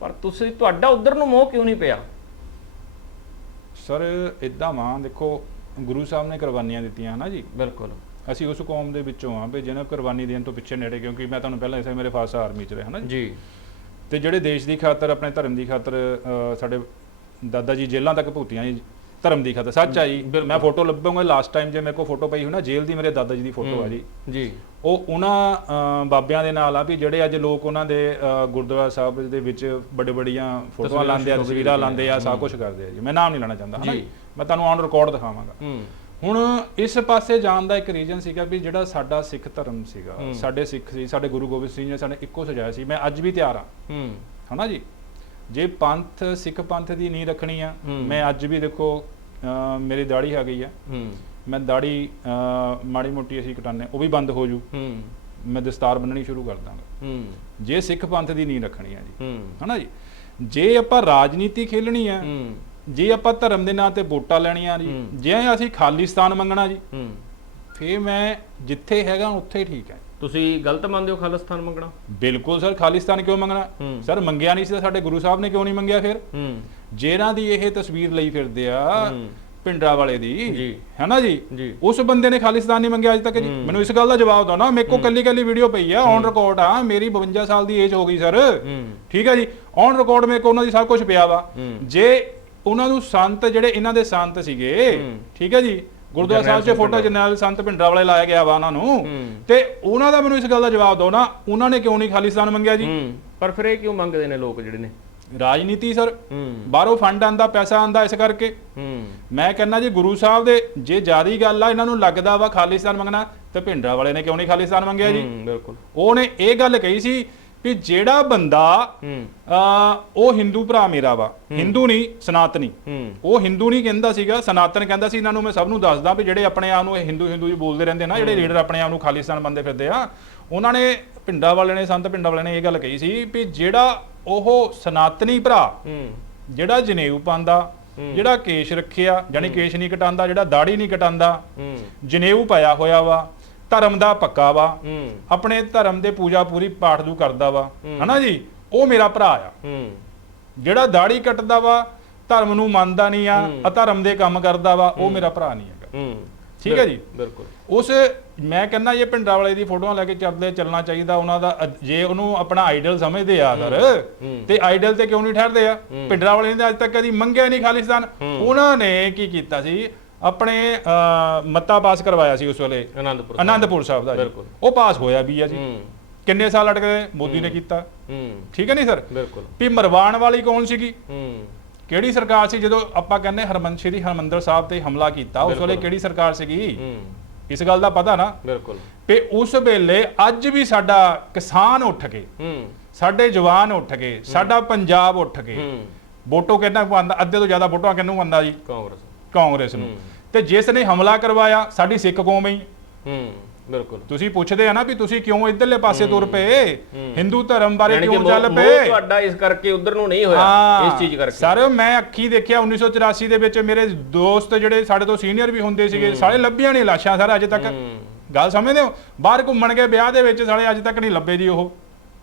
ਪਰ ਤੁਸੀਂ ਤੁਹਾਡਾ ਉਧਰ ਨੂੰ ਮੋਹ ਕਿਉਂ ਨਹੀਂ ਪਿਆ ਸਰ ਇਦਾਂ ਵਾਂ ਦੇਖੋ ਗੁਰੂ ਸਾਹਿਬ ਨੇ ਕੁਰਬਾਨੀਆਂ ਦਿੱਤੀਆਂ ਹਨਾ ਜੀ ਬਿਲਕੁਲ ਅਸੀਂ ਉਸ ਕੌਮ ਦੇ ਵਿੱਚੋਂ ਆ ਵੀ ਜਿਹਨਾਂ ਕੁਰਬਾਨੀ ਦੇਣ ਤੋਂ ਪਿੱਛੇ ਨੇੜੇ ਕਿਉਂਕਿ ਮੈਂ ਤੁਹਾਨੂੰ ਪਹਿਲਾਂ ਇਸੇ ਮੇਰੇ ਫਾਸਾ ਆਰਮੀ ਚ ਰਿਹਾ ਹਨਾ ਜੀ ਤੇ ਜਿਹੜੇ ਦੇਸ਼ ਦੀ ਖਾਤਰ ਆਪਣੇ ਧਰਮ ਦੀ ਖਾਤਰ ਸਾਡੇ ਦਾਦਾ ਜੀ ਜੇਲ੍ਹਾਂ ਤੱਕ ਭੁਗਤੀਆਂ ਜੀ ਧਰਮ ਦੀ ਖਤ ਸੱਚ ਆ ਜੀ ਮੈਂ ਫੋਟੋ ਲੱਭਾਂਗਾ ਲਾਸਟ ਟਾਈਮ ਜੇ ਮੇਰੇ ਕੋ ਫੋਟੋ ਪਈ ਹੋ ਨਾ ਜੇਲ੍ਹ ਦੀ ਮੇਰੇ ਦਾਦਾ ਜੀ ਦੀ ਫੋਟੋ ਆ ਜੀ ਜੀ ਉਹ ਉਹਨਾਂ ਬਾਬਿਆਂ ਦੇ ਨਾਲ ਆ ਵੀ ਜਿਹੜੇ ਅੱਜ ਲੋਕ ਉਹਨਾਂ ਦੇ ਗੁਰਦੁਆਰਾ ਸਾਹਿਬ ਦੇ ਵਿੱਚ ਬੜੇ ਬੜੀਆਂ ਫੋਟੋਆਂ ਲਾਉਂਦੇ ਆ ਤਸਵੀਰਾਂ ਲਾਉਂਦੇ ਆ ਸਭ ਕੁਝ ਕਰਦੇ ਆ ਜੀ ਮੈਂ ਨਾਮ ਨਹੀਂ ਲੈਣਾ ਚਾਹੁੰਦਾ ਹਾਂ ਮੈਂ ਤੁਹਾਨੂੰ ਆਨ ਰਿਕਾਰਡ ਦਿਖਾਵਾਂਗਾ ਹੁਣ ਇਸ ਪਾਸੇ ਜਾਣ ਦਾ ਇੱਕ ਰੀਜਨ ਸੀਗਾ ਵੀ ਜਿਹੜਾ ਸਾਡਾ ਸਿੱਖ ਧਰਮ ਸੀਗਾ ਸਾਡੇ ਸਿੱਖ ਸੀ ਸਾਡੇ ਗੁਰੂ ਗੋਬਿੰਦ ਸਿੰਘ ਜੀ ਨੇ ਸਾਨੂੰ ਇੱਕੋ ਸਜਾਇਆ ਸੀ ਮੈਂ ਅੱਜ ਵੀ ਤਿਆਰ ਆ ਹਨਾ ਜੀ ਜੇ ਪੰਥ ਸਿੱਖ ਪੰਥ ਦੀ ਨਹੀਂ ਰੱਖਣੀ ਆ ਮੈਂ ਅੱਜ ਵੀ ਦੇਖੋ ਮੇਰੀ ਦਾੜੀ ਆ ਗਈ ਆ ਮੈਂ ਦਾੜੀ ਮਾੜੀ ਮੋਟੀ ਅਸੀਂ ਕਟਾਣੇ ਉਹ ਵੀ ਬੰਦ ਹੋ ਜੂ ਮੈਂ ਦਸਤਾਰ ਬੰਨਣੀ ਸ਼ੁਰੂ ਕਰ ਦਾਂਗਾ ਜੇ ਸਿੱਖ ਪੰਥ ਦੀ ਨਹੀਂ ਰੱਖਣੀ ਆ ਜੀ ਹਨਾ ਜੀ ਜੇ ਆਪਾਂ ਰਾਜਨੀਤੀ ਖੇਲਣੀ ਆ ਜੇ ਆਪਾਂ ਧਰਮ ਦੇ ਨਾਂ ਤੇ ਵੋਟਾਂ ਲੈਣੀਆਂ ਜੀ ਜੇ ਅਸੀਂ ਖਾਲਿਸਤਾਨ ਮੰਗਣਾ ਜੀ ਫੇ ਮੈਂ ਜਿੱਥੇ ਹੈਗਾ ਉੱਥੇ ਠੀਕ ਹੈ ਤੁਸੀਂ ਗਲਤ ਮੰਨਦੇ ਹੋ ਖਾਲਿਸਤਾਨ ਮੰਗਣਾ ਬਿਲਕੁਲ ਸਰ ਖਾਲਿਸਤਾਨ ਕਿਉਂ ਮੰਗਣਾ ਸਰ ਮੰਗਿਆ ਨਹੀਂ ਸੀ ਤਾਂ ਸਾਡੇ ਗੁਰੂ ਸਾਹਿਬ ਨੇ ਕਿਉਂ ਨਹੀਂ ਮੰਗਿਆ ਫਿਰ ਜਿਹਨਾਂ ਦੀ ਇਹ ਤਸਵੀਰ ਲਈ ਫਿਰਦੇ ਆ ਪਿੰਡਰਾ ਵਾਲੇ ਦੀ ਹੈਨਾ ਜੀ ਉਸ ਬੰਦੇ ਨੇ ਖਾਲਿਸਤਾਨ ਨਹੀਂ ਮੰਗਿਆ ਅਜ ਤੱਕ ਜੀ ਮੈਨੂੰ ਇਸ ਗੱਲ ਦਾ ਜਵਾਬ ਦਿਓ ਨਾ ਮੇਰੇ ਕੋ ਕੱਲੀ ਕੱਲੀ ਵੀਡੀਓ ਪਈ ਆ ਔਨ ਰਿਕਾਰਡ ਆ ਮੇਰੀ 52 ਸਾਲ ਦੀ ਏਜ ਹੋ ਗਈ ਸਰ ਠੀਕ ਆ ਜੀ ਔਨ ਰਿਕਾਰਡ ਮੇਰੇ ਕੋ ਉਹਨਾਂ ਦੀ ਸਭ ਕੁਝ ਪਿਆ ਵਾ ਜੇ ਉਹਨਾਂ ਨੂੰ ਸੰਤ ਜਿਹੜੇ ਇਹਨਾਂ ਦੇ ਸੰਤ ਸੀਗੇ ਠੀਕ ਆ ਜੀ ਗੁਰਦੁਆਰਾ ਸਾਹਿਬ ਦੇ ਫੋਟੋ ਜਨਰਲ ਸੰਤ ਭਿੰਡਰਾ ਵਾਲੇ ਲਾਇਆ ਗਿਆ ਵਾ ਉਹਨਾਂ ਨੂੰ ਤੇ ਉਹਨਾਂ ਦਾ ਮੈਨੂੰ ਇਸ ਗੱਲ ਦਾ ਜਵਾਬ ਦਿਓ ਨਾ ਉਹਨਾਂ ਨੇ ਕਿਉਂ ਨਹੀਂ ਖਾਲਿਸਤਾਨ ਮੰਗਿਆ ਜੀ ਪਰ ਫਿਰ ਇਹ ਕਿਉਂ ਮੰਗਦੇ ਨੇ ਲੋਕ ਜਿਹੜੇ ਨੇ ਰਾਜਨੀਤੀ ਸਰ ਬਾਹਰੋਂ ਫੰਡ ਆਂਦਾ ਪੈਸਾ ਆਂਦਾ ਇਸ ਕਰਕੇ ਮੈਂ ਕਹਿੰਦਾ ਜੀ ਗੁਰੂ ਸਾਹਿਬ ਦੇ ਜੇ ਜਾਰੀ ਗੱਲ ਆ ਇਹਨਾਂ ਨੂੰ ਲੱਗਦਾ ਵਾ ਖਾਲਿਸਤਾਨ ਮੰਗਣਾ ਤੇ ਭਿੰਡਰਾ ਵਾਲੇ ਨੇ ਕਿਉਂ ਨਹੀਂ ਖਾਲਿਸਤਾਨ ਮੰਗਿਆ ਜੀ ਬਿਲਕੁਲ ਉਹਨੇ ਇਹ ਗੱਲ ਕਹੀ ਸੀ ਕਿ ਜਿਹੜਾ ਬੰਦਾ ਆ ਉਹ ਹਿੰਦੂ ਭਰਾ ਮੇਰਾ ਵਾ ਹਿੰਦੂ ਨਹੀਂ ਸਨਾਤਨੀ ਉਹ ਹਿੰਦੂ ਨਹੀਂ ਕਹਿੰਦਾ ਸੀਗਾ ਸਨਾਤਨ ਕਹਿੰਦਾ ਸੀ ਇਹਨਾਂ ਨੂੰ ਮੈਂ ਸਭ ਨੂੰ ਦੱਸਦਾ ਵੀ ਜਿਹੜੇ ਆਪਣੇ ਆਪ ਨੂੰ ਇਹ ਹਿੰਦੂ ਹਿੰਦੂ ਜੀ ਬੋਲਦੇ ਰਹਿੰਦੇ ਨਾ ਜਿਹੜੇ ਲੀਡਰ ਆਪਣੇ ਆਪ ਨੂੰ ਖਾਲਿਸਤਾਨ ਬੰਦੇ ਫਿਰਦੇ ਆ ਉਹਨਾਂ ਨੇ ਪਿੰਡਾ ਵਾਲਿਆਂ ਨੇ ਸੰਤ ਪਿੰਡਾ ਵਾਲਿਆਂ ਨੇ ਇਹ ਗੱਲ ਕਹੀ ਸੀ ਵੀ ਜਿਹੜਾ ਉਹ ਸਨਾਤਨੀ ਭਰਾ ਜਿਹੜਾ ਜਨੇਊ ਪਾਉਂਦਾ ਜਿਹੜਾ ਕੇਸ਼ ਰੱਖਿਆ ਜਾਨੀ ਕੇਸ਼ ਨਹੀਂ ਕਟਾਉਂਦਾ ਜਿਹੜਾ ਦਾੜੀ ਨਹੀਂ ਕਟਾਉਂਦਾ ਜਨੇਊ ਪਾਇਆ ਹੋਇਆ ਵਾ ਧਰਮ ਦਾ ਪੱਕਾ ਵਾ ਆਪਣੇ ਧਰਮ ਦੇ ਪੂਜਾ ਪੂਰੀ ਪਾਠ ਨੂੰ ਕਰਦਾ ਵਾ ਹਨਾ ਜੀ ਉਹ ਮੇਰਾ ਭਰਾ ਆ ਜਿਹੜਾ ਦਾੜੀ ਕੱਟਦਾ ਵਾ ਧਰਮ ਨੂੰ ਮੰਨਦਾ ਨਹੀਂ ਆ ਅਧਰਮ ਦੇ ਕੰਮ ਕਰਦਾ ਵਾ ਉਹ ਮੇਰਾ ਭਰਾ ਨਹੀਂ ਹੈਗਾ ਠੀਕ ਹੈ ਜੀ ਬਿਲਕੁਲ ਉਸ ਮੈਂ ਕਹਿੰਦਾ ਇਹ ਪਿੰਡਾਂ ਵਾਲੇ ਦੀ ਫੋਟੋਆਂ ਲੈ ਕੇ ਚੱਲਦੇ ਚੱਲਣਾ ਚਾਹੀਦਾ ਉਹਨਾਂ ਦਾ ਜੇ ਉਹਨੂੰ ਆਪਣਾ ਆਈਡਲ ਸਮਝਦੇ ਆ ਅਦਰ ਤੇ ਆਈਡਲ ਤੇ ਕਿਉਂ ਨਹੀਂ ਠਹਿਰਦੇ ਆ ਪਿੰਡਾਂ ਵਾਲੇ ਨੇ ਅੱਜ ਤੱਕ ਕਦੀ ਮੰਗਿਆ ਨਹੀਂ ਖਾਲਿਸਤਾਨ ਉਹਨਾਂ ਨੇ ਕੀ ਕੀਤਾ ਸੀ ਆਪਣੇ ਮੱਤਾ ਪਾਸ ਕਰਵਾਇਆ ਸੀ ਉਸ ਵੇਲੇ ਆਨੰਦਪੁਰ ਆਨੰਦਪੁਰ ਸਾਹਿਬ ਦਾ ਜੀ ਉਹ ਪਾਸ ਹੋਇਆ ਵੀ ਆ ਜੀ ਕਿੰਨੇ ਸਾਲ ਅਟਕ ਗਏ ਮੋਦੀ ਨੇ ਕੀਤਾ ਠੀਕ ਹੈ ਨਹੀਂ ਸਰ ਬਿਲਕੁਲ ਵੀ ਮਰਵਾਣ ਵਾਲੀ ਕੌਣ ਸੀਗੀ ਕਿਹੜੀ ਸਰਕਾਰ ਸੀ ਜਦੋਂ ਆਪਾਂ ਕਹਿੰਦੇ ਹਰਮਨ ਸ਼੍ਰੀ ਹਰਮੰਦਰ ਸਾਹਿਬ ਤੇ ਹਮਲਾ ਕੀਤਾ ਉਸ ਵੇਲੇ ਕਿਹੜੀ ਸਰਕਾਰ ਸੀਗੀ ਇਸ ਗੱਲ ਦਾ ਪਤਾ ਨਾ ਬਿਲਕੁਲ ਤੇ ਉਸ ਵੇਲੇ ਅੱਜ ਵੀ ਸਾਡਾ ਕਿਸਾਨ ਉੱਠ ਕੇ ਸਾਡੇ ਜਵਾਨ ਉੱਠ ਕੇ ਸਾਡਾ ਪੰਜਾਬ ਉੱਠ ਕੇ ਵੋਟੋ ਕਿੰਨਾ ਪਾਉਂਦਾ ਅੱਧੇ ਤੋਂ ਜ਼ਿਆਦਾ ਵੋਟਾਂ ਕਿੰਨੂੰ ਪਾਉਂਦਾ ਜੀ ਕਾਂਗਰਸ ਕਾਂਗਰਸ ਨੂੰ ਤੇ ਜਿਸ ਨੇ ਹਮਲਾ ਕਰਵਾਇਆ ਸਾਡੀ ਸਿੱਖ ਕੌਮ ਹੀ ਹੂੰ ਬਿਲਕੁਲ ਤੁਸੀਂ ਪੁੱਛਦੇ ਆ ਨਾ ਵੀ ਤੁਸੀਂ ਕਿਉਂ ਇਧਰਲੇ ਪਾਸੇ ਤੁਰ ਪਏ ਹਿੰਦੂ ਧਰਮ ਬਾਰੇ ਕਿਉਂ ਚੱਲ ਪਏ ਤੁਹਾਡਾ ਇਸ ਕਰਕੇ ਉਧਰ ਨੂੰ ਨਹੀਂ ਹੋਇਆ ਇਸ ਚੀਜ਼ ਕਰਕੇ ਸਰ ਮੈਂ ਅੱਖੀ ਦੇਖਿਆ 1984 ਦੇ ਵਿੱਚ ਮੇਰੇ ਦੋਸਤ ਜਿਹੜੇ ਸਾਡੇ ਤੋਂ ਸੀਨੀਅਰ ਵੀ ਹੁੰਦੇ ਸੀਗੇ ਸਾਰੇ ਲੱਭੀਆਂ ਨਹੀਂ ਲਾਸ਼ਾਂ ਸਰ ਅਜੇ ਤੱਕ ਗੱਲ ਸਮਝਦੇ ਹੋ ਬਾਹਰ ਘੁੰਮਣ ਗਏ ਵਿਆਹ ਦੇ ਵਿੱਚ ਸਾਲੇ ਅਜੇ ਤੱਕ ਨਹੀਂ ਲੱਭੇ ਜੀ ਉਹ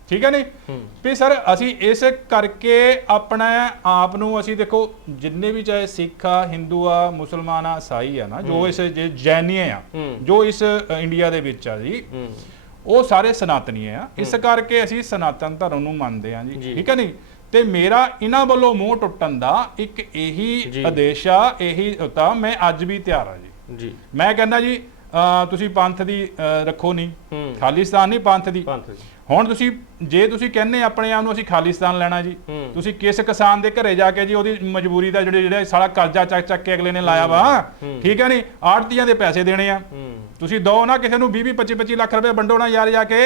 ਠੀਕ ਹੈ ਨਹੀਂ ਵੀ ਸਰ ਅਸੀਂ ਇਸ ਕਰਕੇ ਆਪਣਾ ਆਪ ਨੂੰ ਅਸੀਂ ਦੇਖੋ ਜਿੰਨੇ ਵੀ ਚਾਹੇ ਸਿੱਖ ਆ ਹਿੰਦੂ ਆ ਮੁਸਲਮਾਨ ਆ ਸਾਈ ਆ ਨਾ ਜੋ ਇਸ ਜੈਨੀ ਆ ਜੋ ਇਸ ਇੰਡੀਆ ਦੇ ਵਿੱਚ ਆ ਜੀ ਉਹ ਸਾਰੇ ਸਨਾਤਨੀ ਆ ਇਸ ਕਰਕੇ ਅਸੀਂ ਸਨਾਤਨ ਧਰਮ ਨੂੰ ਮੰਨਦੇ ਆ ਜੀ ਠੀਕ ਹੈ ਨਹੀਂ ਤੇ ਮੇਰਾ ਇਹਨਾਂ ਵੱਲੋਂ ਮੋਹ ਟੁੱਟਣ ਦਾ ਇੱਕ ਇਹੀ ਆਦੇਸ਼ ਆ ਇਹੀ ਹੁੰਦਾ ਮੈਂ ਅੱਜ ਵੀ ਤਿਆਰ ਆ ਜੀ ਜੀ ਮੈਂ ਕਹਿੰਦਾ ਜੀ ਤੁਸੀਂ ਪੰਥ ਦੀ ਰੱਖੋ ਨਹੀਂ ਖਾਲਿਸਤਾਨ ਨਹੀਂ ਪੰਥ ਦੀ ਹੁਣ ਤੁਸੀਂ ਜੇ ਤੁਸੀਂ ਕਹਿੰਦੇ ਆਪਣੇ ਆਪ ਨੂੰ ਅਸੀਂ ਖਾਲਿਸਤਾਨ ਲੈਣਾ ਜੀ ਤੁਸੀਂ ਕਿਸ ਕਿਸਾਨ ਦੇ ਘਰੇ ਜਾ ਕੇ ਜੀ ਉਹਦੀ ਮਜਬੂਰੀ ਦਾ ਜਿਹੜੇ ਜਿਹੜਾ ਸਾਲਾ ਕਰਜ਼ਾ ਚੱਕ ਚੱਕ ਕੇ ਅਗਲੇ ਨੇ ਲਾਇਆ ਵਾ ਠੀਕ ਹੈ ਨਹੀਂ ਆੜਤੀਆਂ ਦੇ ਪੈਸੇ ਦੇਣੇ ਆ ਤੁਸੀਂ ਦੋ ਨਾ ਕਿਸੇ ਨੂੰ 20 25 25 ਲੱਖ ਰੁਪਏ ਵੰਡੋ ਨਾ ਯਾਰ ਜਾ ਕੇ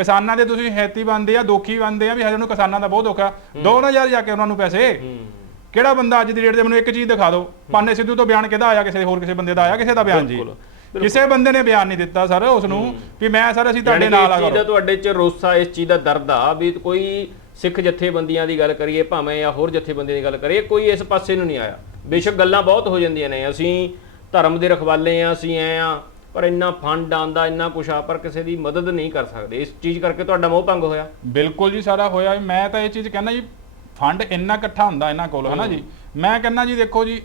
ਕਿਸਾਨਾਂ ਦੇ ਤੁਸੀਂ ਹੈਤੀ ਬੰਦੇ ਆ ਦੋਖੀ ਬੰਦੇ ਆ ਵੀ ਹਜੇ ਨੂੰ ਕਿਸਾਨਾਂ ਦਾ ਬਹੁਤ ਧੋਖਾ ਦੋ ਨਾ ਯਾਰ ਜਾ ਕੇ ਉਹਨਾਂ ਨੂੰ ਪੈਸੇ ਕਿਹੜਾ ਬੰਦਾ ਅੱਜ ਦੀ ਡੇਟ ਦੇ ਮੈਨੂੰ ਇੱਕ ਚੀਜ਼ ਦਿਖਾ ਦਿਓ ਪਾਨੇ ਸਿੱਧੂ ਤੋਂ ਬਿਆਨ ਕਿਹਦਾ ਆਇਆ ਕਿਸੇ ਹੋਰ ਕਿਸੇ ਬੰਦੇ ਦਾ ਆਇਆ ਕਿਸੇ ਦਾ ਬਿਆਨ ਜੀ ਕਿਸੇ ਬੰਦੇ ਨੇ ਬਿਆਨ ਨਹੀਂ ਦਿੱਤਾ ਸਰ ਉਸ ਨੂੰ ਵੀ ਮੈਂ ਸਰ ਅਸੀਂ ਤੁਹਾਡੇ ਨਾਲ ਆ ਗਏ ਕਰੋ ਤੁਹਾਡੇ ਚ ਰੋਸਾ ਇਸ ਚੀਜ਼ ਦਾ ਦਰਦ ਆ ਵੀ ਕੋਈ ਸਿੱਖ ਜਥੇਬੰਦੀਆਂ ਦੀ ਗੱਲ ਕਰੀਏ ਭਾਵੇਂ ਜਾਂ ਹੋਰ ਜਥੇਬੰਦੀਆਂ ਦੀ ਗੱਲ ਕਰੀਏ ਕੋਈ ਇਸ ਪਾਸੇ ਨੂੰ ਨਹੀਂ ਆਇਆ ਬੇਸ਼ੱਕ ਗੱਲਾਂ ਬਹੁਤ ਹੋ ਜਾਂਦੀਆਂ ਨੇ ਅਸੀਂ ਧਰਮ ਦੇ ਰਖਵਾਲੇ ਆ ਅਸੀਂ ਐ ਆ ਪਰ ਇੰਨਾ ਫੰਡ ਆਂਦਾ ਇੰਨਾ ਕੁਛ ਆ ਪਰ ਕਿਸੇ ਦੀ ਮਦਦ ਨਹੀਂ ਕਰ ਸਕਦੇ ਇਸ ਚੀਜ਼ ਕਰਕੇ ਤੁਹਾਡਾ ਮੋਹ ਭੰਗ ਹੋਇਆ ਬਿਲਕੁਲ ਜੀ ਸਾਰਾ ਹੋਇਆ ਮੈਂ ਤਾਂ ਇਹ ਚੀਜ਼ ਕਹਿੰਦਾ ਜੀ ਫੰਡ ਇੰਨਾ ਇਕੱਠਾ ਹੁੰਦਾ ਇਹਨਾਂ ਕੋਲ ਹਨਾ ਜੀ ਮੈਂ ਕਹਿੰਦਾ ਜੀ ਦੇਖੋ ਜੀ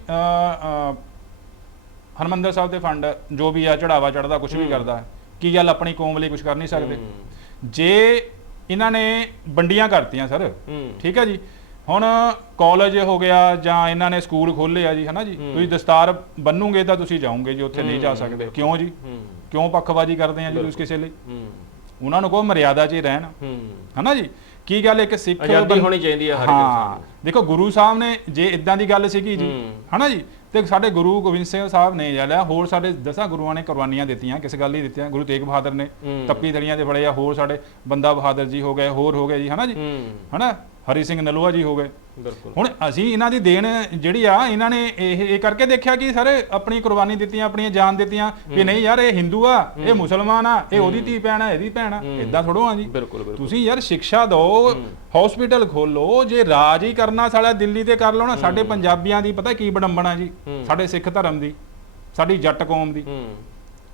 ਹਰਮੰਦਰ ਸਾਹਿਬ ਦੇ ਫੰਡ ਜੋ ਵੀ ਆ ਚੜਾਵਾ ਚੜਦਾ ਕੁਝ ਵੀ ਕਰਦਾ ਕੀ ਗੱਲ ਆਪਣੀ ਕੌਮ ਲਈ ਕੁਝ ਕਰ ਨਹੀਂ ਸਕਦੇ ਜੇ ਇਹਨਾਂ ਨੇ ਬੰਡੀਆਂ ਕਰਤੀਆਂ ਸਰ ਠੀਕ ਹੈ ਜੀ ਹੁਣ ਕਾਲਜ ਹੋ ਗਿਆ ਜਾਂ ਇਹਨਾਂ ਨੇ ਸਕੂਲ ਖੋਲੇ ਆ ਜੀ ਹਨਾ ਜੀ ਤੁਸੀਂ ਦਸਤਾਰ ਬੰਨੂਗੇ ਤਾਂ ਤੁਸੀਂ ਜਾਓਗੇ ਜੀ ਉੱਥੇ ਨਹੀਂ ਜਾ ਸਕਦੇ ਕਿਉਂ ਜੀ ਕਿਉਂ ਪੱਖਵਾਜੀ ਕਰਦੇ ਆ ਜੀ ਤੁਸੀਂ ਕਿਸੇ ਲਈ ਉਹਨਾਂ ਨੂੰ ਕੋ ਮਰਿਆਦਾ 'ਚ ਹੀ ਰਹਿਣ ਹਨਾ ਜੀ ਕੀ ਗੱਲ ਇੱਕ ਸਿੱਖ ਆਜ਼ਾਦੀ ਹੋਣੀ ਚਾਹੀਦੀ ਹੈ ਹਰ ਇੱਕ ਦੇਖੋ ਗੁਰੂ ਸਾਹਿਬ ਨੇ ਜੇ ਇਦਾਂ ਦੀ ਗੱਲ ਸੀਗੀ ਜੀ ਹਨਾ ਜੀ ਤੇ ਸਾਡੇ ਗੁਰੂ ਗੋਬਿੰਦ ਸਿੰਘ ਸਾਹਿਬ ਨੇ ਜਿਹੜਾ ਹੋਰ ਸਾਡੇ ਦਸਾਂ ਗੁਰੂਆਂ ਨੇ ਕੁਰਬਾਨੀਆਂ ਦਿੱਤੀਆਂ ਕਿਸੇ ਗੱਲ ਲਈ ਦਿੱਤੀਆਂ ਗੁਰੂ ਤੇਗ ਬਹਾਦਰ ਨੇ ਤੱਪੀ ਦਲੀਆਂ ਦੇ ਫੜੇ ਆ ਹੋਰ ਸਾਡੇ ਬੰਦਾ ਬਹਾਦਰ ਜੀ ਹੋ ਗਏ ਹੋਰ ਹੋ ਗਏ ਜੀ ਹਨਾ ਜੀ ਹਨਾ ਹਰੀ ਸਿੰਘ ਨਲੂਆ ਜੀ ਹੋ ਗਏ ਹੁਣ ਅਸੀਂ ਇਹਨਾਂ ਦੀ ਦੇਣ ਜਿਹੜੀ ਆ ਇਹਨਾਂ ਨੇ ਇਹ ਇਹ ਕਰਕੇ ਦੇਖਿਆ ਕਿ ਸਾਰੇ ਆਪਣੀ ਕੁਰਬਾਨੀ ਦਿੱਤੀਆਂ ਆਪਣੀਆਂ ਜਾਨ ਦਿੱਤੀਆਂ ਵੀ ਨਹੀਂ ਯਾਰ ਇਹ ਹਿੰਦੂ ਆ ਇਹ ਮੁਸਲਮਾਨ ਆ ਇਹ ਉਹਦੀ ਧੀ ਭੈਣ ਆ ਇਹਦੀ ਭੈਣ ਆ ਇਦਾਂ ਥੋੜੋ ਆ ਜੀ ਤੁਸੀਂ ਯਾਰ ਸਿੱਖਿਆ ਦੋ ਹਸਪੀਟਲ ਖੋਲੋ ਜੇ ਰਾਜ ਹੀ ਕਰਨਾ ਸਾਲਾ ਦਿੱਲੀ ਤੇ ਕਰ ਨਾ ਸਾਡੇ ਪੰਜਾਬੀਆਂ ਦੀ ਪਤਾ ਕੀ ਬੜੰਬਣਾ ਜੀ ਸਾਡੇ ਸਿੱਖ ਧਰਮ ਦੀ ਸਾਡੀ ਜੱਟ ਕੌਮ ਦੀ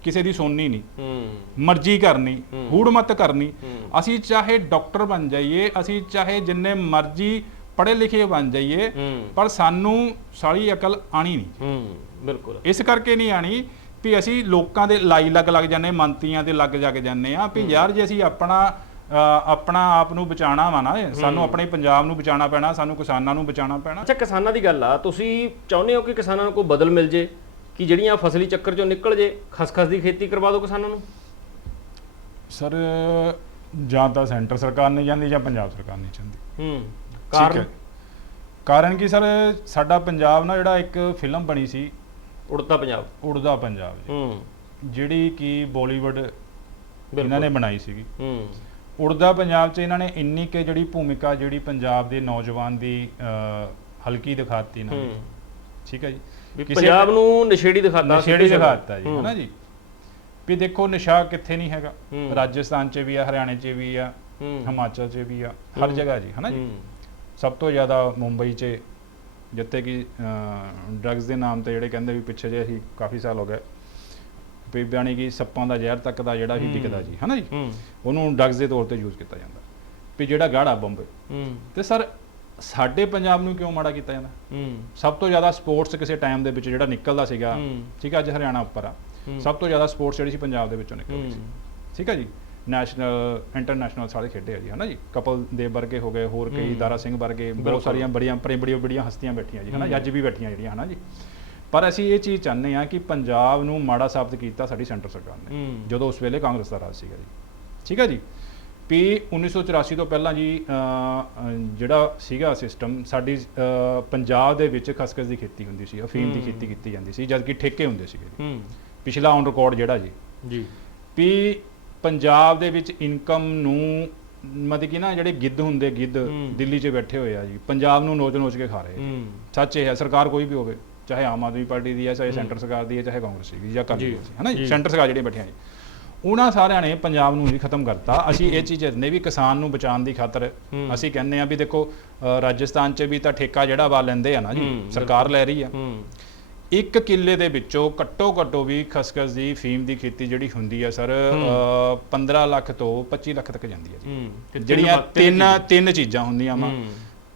ਕਿਸੇ ਦੀ ਸੁਣਨੀ ਨਹੀਂ ਮਰਜ਼ੀ ਕਰਨੀ ਹੂੜ ਮਤ ਕਰਨੀ ਅਸੀਂ ਚਾਹੇ ਡਾਕਟਰ ਬਣ ਜਾਈਏ ਅਸੀਂ ਚਾਹੇ ਜਿੰਨੇ ਮਰਜ਼ੀ ਪੜ੍ਹੇ ਲਿਖੇ ਬਣ ਜਾਈਏ ਪਰ ਸਾਨੂੰ ਸਾਲੀ ਅਕਲ ਆਣੀ ਨਹੀਂ ਬਿਲਕੁਲ ਇਸ ਕਰਕੇ ਨਹੀਂ ਆਣੀ ਵੀ ਅਸੀਂ ਲੋਕਾਂ ਦੇ ਲਾਈ ਲੱਗ ਲੱਗ ਜਾਂਦੇ ਮੰਤਰੀਆਂ ਦੇ ਲੱਗ ਜਾ ਕੇ ਜਾਂਦੇ ਆ ਵੀ ਯਾਰ ਜੇ ਅਸੀਂ ਆਪਣਾ ਆਪਣਾ ਆਪ ਨੂੰ ਬਚਾਣਾ ਵਾ ਨਾ ਸਾਨੂੰ ਆਪਣੇ ਪੰਜਾਬ ਨੂੰ ਬਚਾਣਾ ਪੈਣਾ ਸਾਨੂੰ ਕਿਸਾਨਾਂ ਨੂੰ ਬਚਾਣਾ ਪੈਣਾ ਅੱਛਾ ਕਿਸਾਨਾਂ ਦੀ ਗੱਲ ਆ ਤੁਸੀਂ ਚਾਹੁੰਦੇ ਹੋ ਕਿ ਕਿਸਾਨਾਂ ਨੂੰ ਕੋਈ ਬਦਲ ਮਿਲ ਜੇ ਕਿ ਜਿਹੜੀਆਂ ਫਸਲੀ ਚੱਕਰ ਚੋਂ ਨਿਕਲ ਜੇ ਖਸਖਸ ਦੀ ਖੇਤੀ ਕਰਵਾ ਦਿਓ ਕਿਸਾਨਾਂ ਨੂੰ ਸਰ ਜਾਂ ਤਾਂ ਸੈਂਟਰ ਸਰਕਾਰ ਨਹੀਂ ਜਾਂਦੀ ਜਾਂ ਪੰਜਾਬ ਸਰਕਾਰ ਨਹੀਂ ਜਾਂਦੀ ਹੂੰ ਕਾਰਨ ਕਾਰਨ ਕੀ ਸਰ ਸਾਡਾ ਪੰਜਾਬ ਨਾ ਜਿਹੜਾ ਇੱਕ ਫਿਲਮ ਬਣੀ ਸੀ ਉੜਦਾ ਪੰਜਾਬ ਉੜਦਾ ਪੰਜਾਬ ਜੀ ਹੂੰ ਜਿਹੜੀ ਕਿ ਬਾਲੀਵੁੱਡ ਇਹਨਾਂ ਨੇ ਬਣਾਈ ਸੀਗੀ ਹੂੰ ਉੜਦਾ ਪੰਜਾਬ 'ਚ ਇਹਨਾਂ ਨੇ ਇੰਨੀ ਕਿ ਜਿਹੜੀ ਭੂਮਿਕਾ ਜਿਹੜੀ ਪੰਜਾਬ ਦੇ ਨੌਜਵਾਨ ਦੀ ਹਲਕੀ ਦਿਖਾਤੀ ਨਾ ਠੀਕ ਹੈ ਜੀ ਪੰਜਾਬ ਨੂੰ ਨਸ਼ੇੜੀ ਦਿਖਾਤਾ ਨਸ਼ੇੜੀ ਦਿਖਾਤਾ ਜੀ ਹਨਾ ਜੀ ਵੀ ਦੇਖੋ ਨਸ਼ਾ ਕਿੱਥੇ ਨਹੀਂ ਹੈਗਾ ਰਾਜਸਥਾਨ 'ਚ ਵੀ ਆ ਹਰਿਆਣੇ 'ਚ ਵੀ ਆ ਹਿਮਾਚਲ 'ਚ ਵੀ ਆ ਹਰ ਜਗ੍ਹਾ ਜੀ ਹਨਾ ਜੀ ਸਭ ਤੋਂ ਜ਼ਿਆਦਾ ਮੁੰਬਈ 'ਚ ਜਿੱਥੇ ਕਿ ਡਰੱਗਸ ਦੇ ਨਾਮ ਤੇ ਜਿਹੜੇ ਕਹਿੰਦੇ ਵੀ ਪਿੱਛੇ ਜੇ ਅਸੀਂ ਕਾਫੀ ਸਾਲ ਹੋ ਗਏ ਵੀ ਬਿਆਣੀ ਕੀ ਸੱਪਾਂ ਦਾ ਜ਼ਹਿਰ ਤੱਕ ਦਾ ਜਿਹੜਾ ਵੀ ਵਿਕਦਾ ਜੀ ਹਨਾ ਜੀ ਉਹਨੂੰ ਡਰੱਗਸ ਦੇ ਤੌਰ ਤੇ ਯੂਜ਼ ਕੀਤਾ ਜਾਂਦਾ ਵੀ ਜਿਹੜਾ ਗਾੜਾ ਬੰਬੇ ਤੇ ਸਰ ਸਾਡੇ ਪੰਜਾਬ ਨੂੰ ਕਿਉਂ ਮਾੜਾ ਕੀਤਾ ਜਾਂਦਾ ਸਭ ਤੋਂ ਜ਼ਿਆਦਾ ਸਪੋਰਟਸ ਕਿਸੇ ਟਾਈਮ ਦੇ ਵਿੱਚ ਜਿਹੜਾ ਨਿਕਲਦਾ ਸੀਗਾ ਠੀਕ ਹੈ ਅੱਜ ਹਰਿਆਣਾ ਉੱਪਰ ਆ ਸਭ ਤੋਂ ਜ਼ਿਆਦਾ ਸਪੋਰਟਸ ਜਿਹੜੀ ਸੀ ਪੰਜਾਬ ਦੇ ਵਿੱਚੋਂ ਨਿਕਲਦੀ ਸੀ ਠੀਕ ਹੈ ਜੀ ਨੈਸ਼ਨਲ ਇੰਟਰਨੈਸ਼ਨਲ ਸਾਰੇ ਖੇਡੇ ਆ ਜੀ ਹਨਾ ਜੀ ਕਪਲ ਦੇ ਵਰਗੇ ਹੋ ਗਏ ਹੋਰ ਕਈ ਦਾਰਾ ਸਿੰਘ ਵਰਗੇ ਬਹੁਤ ਸਾਰੀਆਂ ਬੜੀਆਂ ਬੜੀਆਂ ਬੜੀਆਂ ਹਸਤੀਆਂ ਬੈਠੀਆਂ ਜੀ ਹਨਾ ਅੱਜ ਵੀ ਬੈਠੀਆਂ ਜਿਹੜੀਆਂ ਹਨਾ ਜੀ ਪਰ ਅਸੀਂ ਇਹ ਚੀਜ਼ ਚਾਹੁੰਦੇ ਆ ਕਿ ਪੰਜਾਬ ਨੂੰ ਮਾੜਾ ਸਾਬਤ ਕੀਤਾ ਸਾਡੀ ਸੈਂਟਰ ਸਰਕਾਰ ਨੇ ਜਦੋਂ ਉਸ ਵੇਲੇ ਕਾਂਗਰਸ ਦਾ ਰਾਜ ਸੀਗਾ ਜੀ ਠੀਕ ਹੈ ਜੀ ਪੀ 1984 ਤੋਂ ਪਹਿਲਾਂ ਜੀ ਜਿਹੜਾ ਸੀਗਾ ਸਿਸਟਮ ਸਾਡੀ ਪੰਜਾਬ ਦੇ ਵਿੱਚ ਖਸਖਸ ਦੀ ਖੇਤੀ ਹੁੰਦੀ ਸੀ ਅਫੀਮ ਦੀ ਖੇਤੀ ਕੀਤੀ ਜਾਂਦੀ ਸੀ ਜਦ ਕਿ ਠੇਕੇ ਹੁੰਦੇ ਸੀਗੇ ਪਿਛਲਾ ਔਨ ਰਿਕਾਰਡ ਜਿਹੜਾ ਜੀ ਜੀ ਪੀ ਪੰਜਾਬ ਦੇ ਵਿੱਚ ਇਨਕਮ ਨੂੰ ਮਤਲਬ ਕਿ ਨਾ ਜਿਹੜੇ ਗਿੱਧ ਹੁੰਦੇ ਗਿੱਧ ਦਿੱਲੀ 'ਚ ਬੈਠੇ ਹੋਏ ਆ ਜੀ ਪੰਜਾਬ ਨੂੰ ਨੋਚ-ਨੋਚ ਕੇ ਖਾ ਰਹੇ ਸੱਚ ਇਹ ਹੈ ਸਰਕਾਰ ਕੋਈ ਵੀ ਹੋਵੇ ਚਾਹੇ ਆਮ ਆਦਮੀ ਪਾਰਟੀ ਦੀ ਹੈ ਚਾਹੇ ਸੈਂਟਰ ਸਰਕਾਰ ਦੀ ਹੈ ਚਾਹੇ ਕਾਂਗਰਸ ਦੀ ਜਾਂ ਕਾਂਗਰਸ ਦੀ ਹੈ ਨਾ ਸੈਂਟਰ ਸਰਕਾਰ ਜਿਹੜੀ ਬੈਠੀਆਂ ਜੀ ਉਹਨਾਂ ਸਾਰਿਆਂ ਨੇ ਪੰਜਾਬ ਨੂੰ ਹੀ ਖਤਮ ਕਰਤਾ ਅਸੀਂ ਇਹ ਚੀਜ਼ ਨੇ ਵੀ ਕਿਸਾਨ ਨੂੰ ਬਚਾਉਣ ਦੀ ਖਾਤਰ ਅਸੀਂ ਕਹਿੰਦੇ ਆ ਵੀ ਦੇਖੋ ਰਾਜਸਥਾਨ 'ਚ ਵੀ ਤਾਂ ਠੇਕਾ ਜਿਹੜਾ ਵਾ ਲੈਂਦੇ ਆ ਨਾ ਜੀ ਸਰਕਾਰ ਲੈ ਰਹੀ ਆ ਇੱਕ ਕਿੱਲੇ ਦੇ ਵਿੱਚੋਂ ਘੱਟੋ ਘੱਟੋ ਵੀ ਖਸਖਸ ਦੀ ਫੀਮ ਦੀ ਖੇਤੀ ਜਿਹੜੀ ਹੁੰਦੀ ਆ ਸਰ 15 ਲੱਖ ਤੋਂ 25 ਲੱਖ ਤੱਕ ਜਾਂਦੀ ਹੈ ਜੀ ਜਿਹੜੀਆਂ ਤਿੰਨ ਤਿੰਨ ਚੀਜ਼ਾਂ ਹੁੰਦੀਆਂ ਵਾ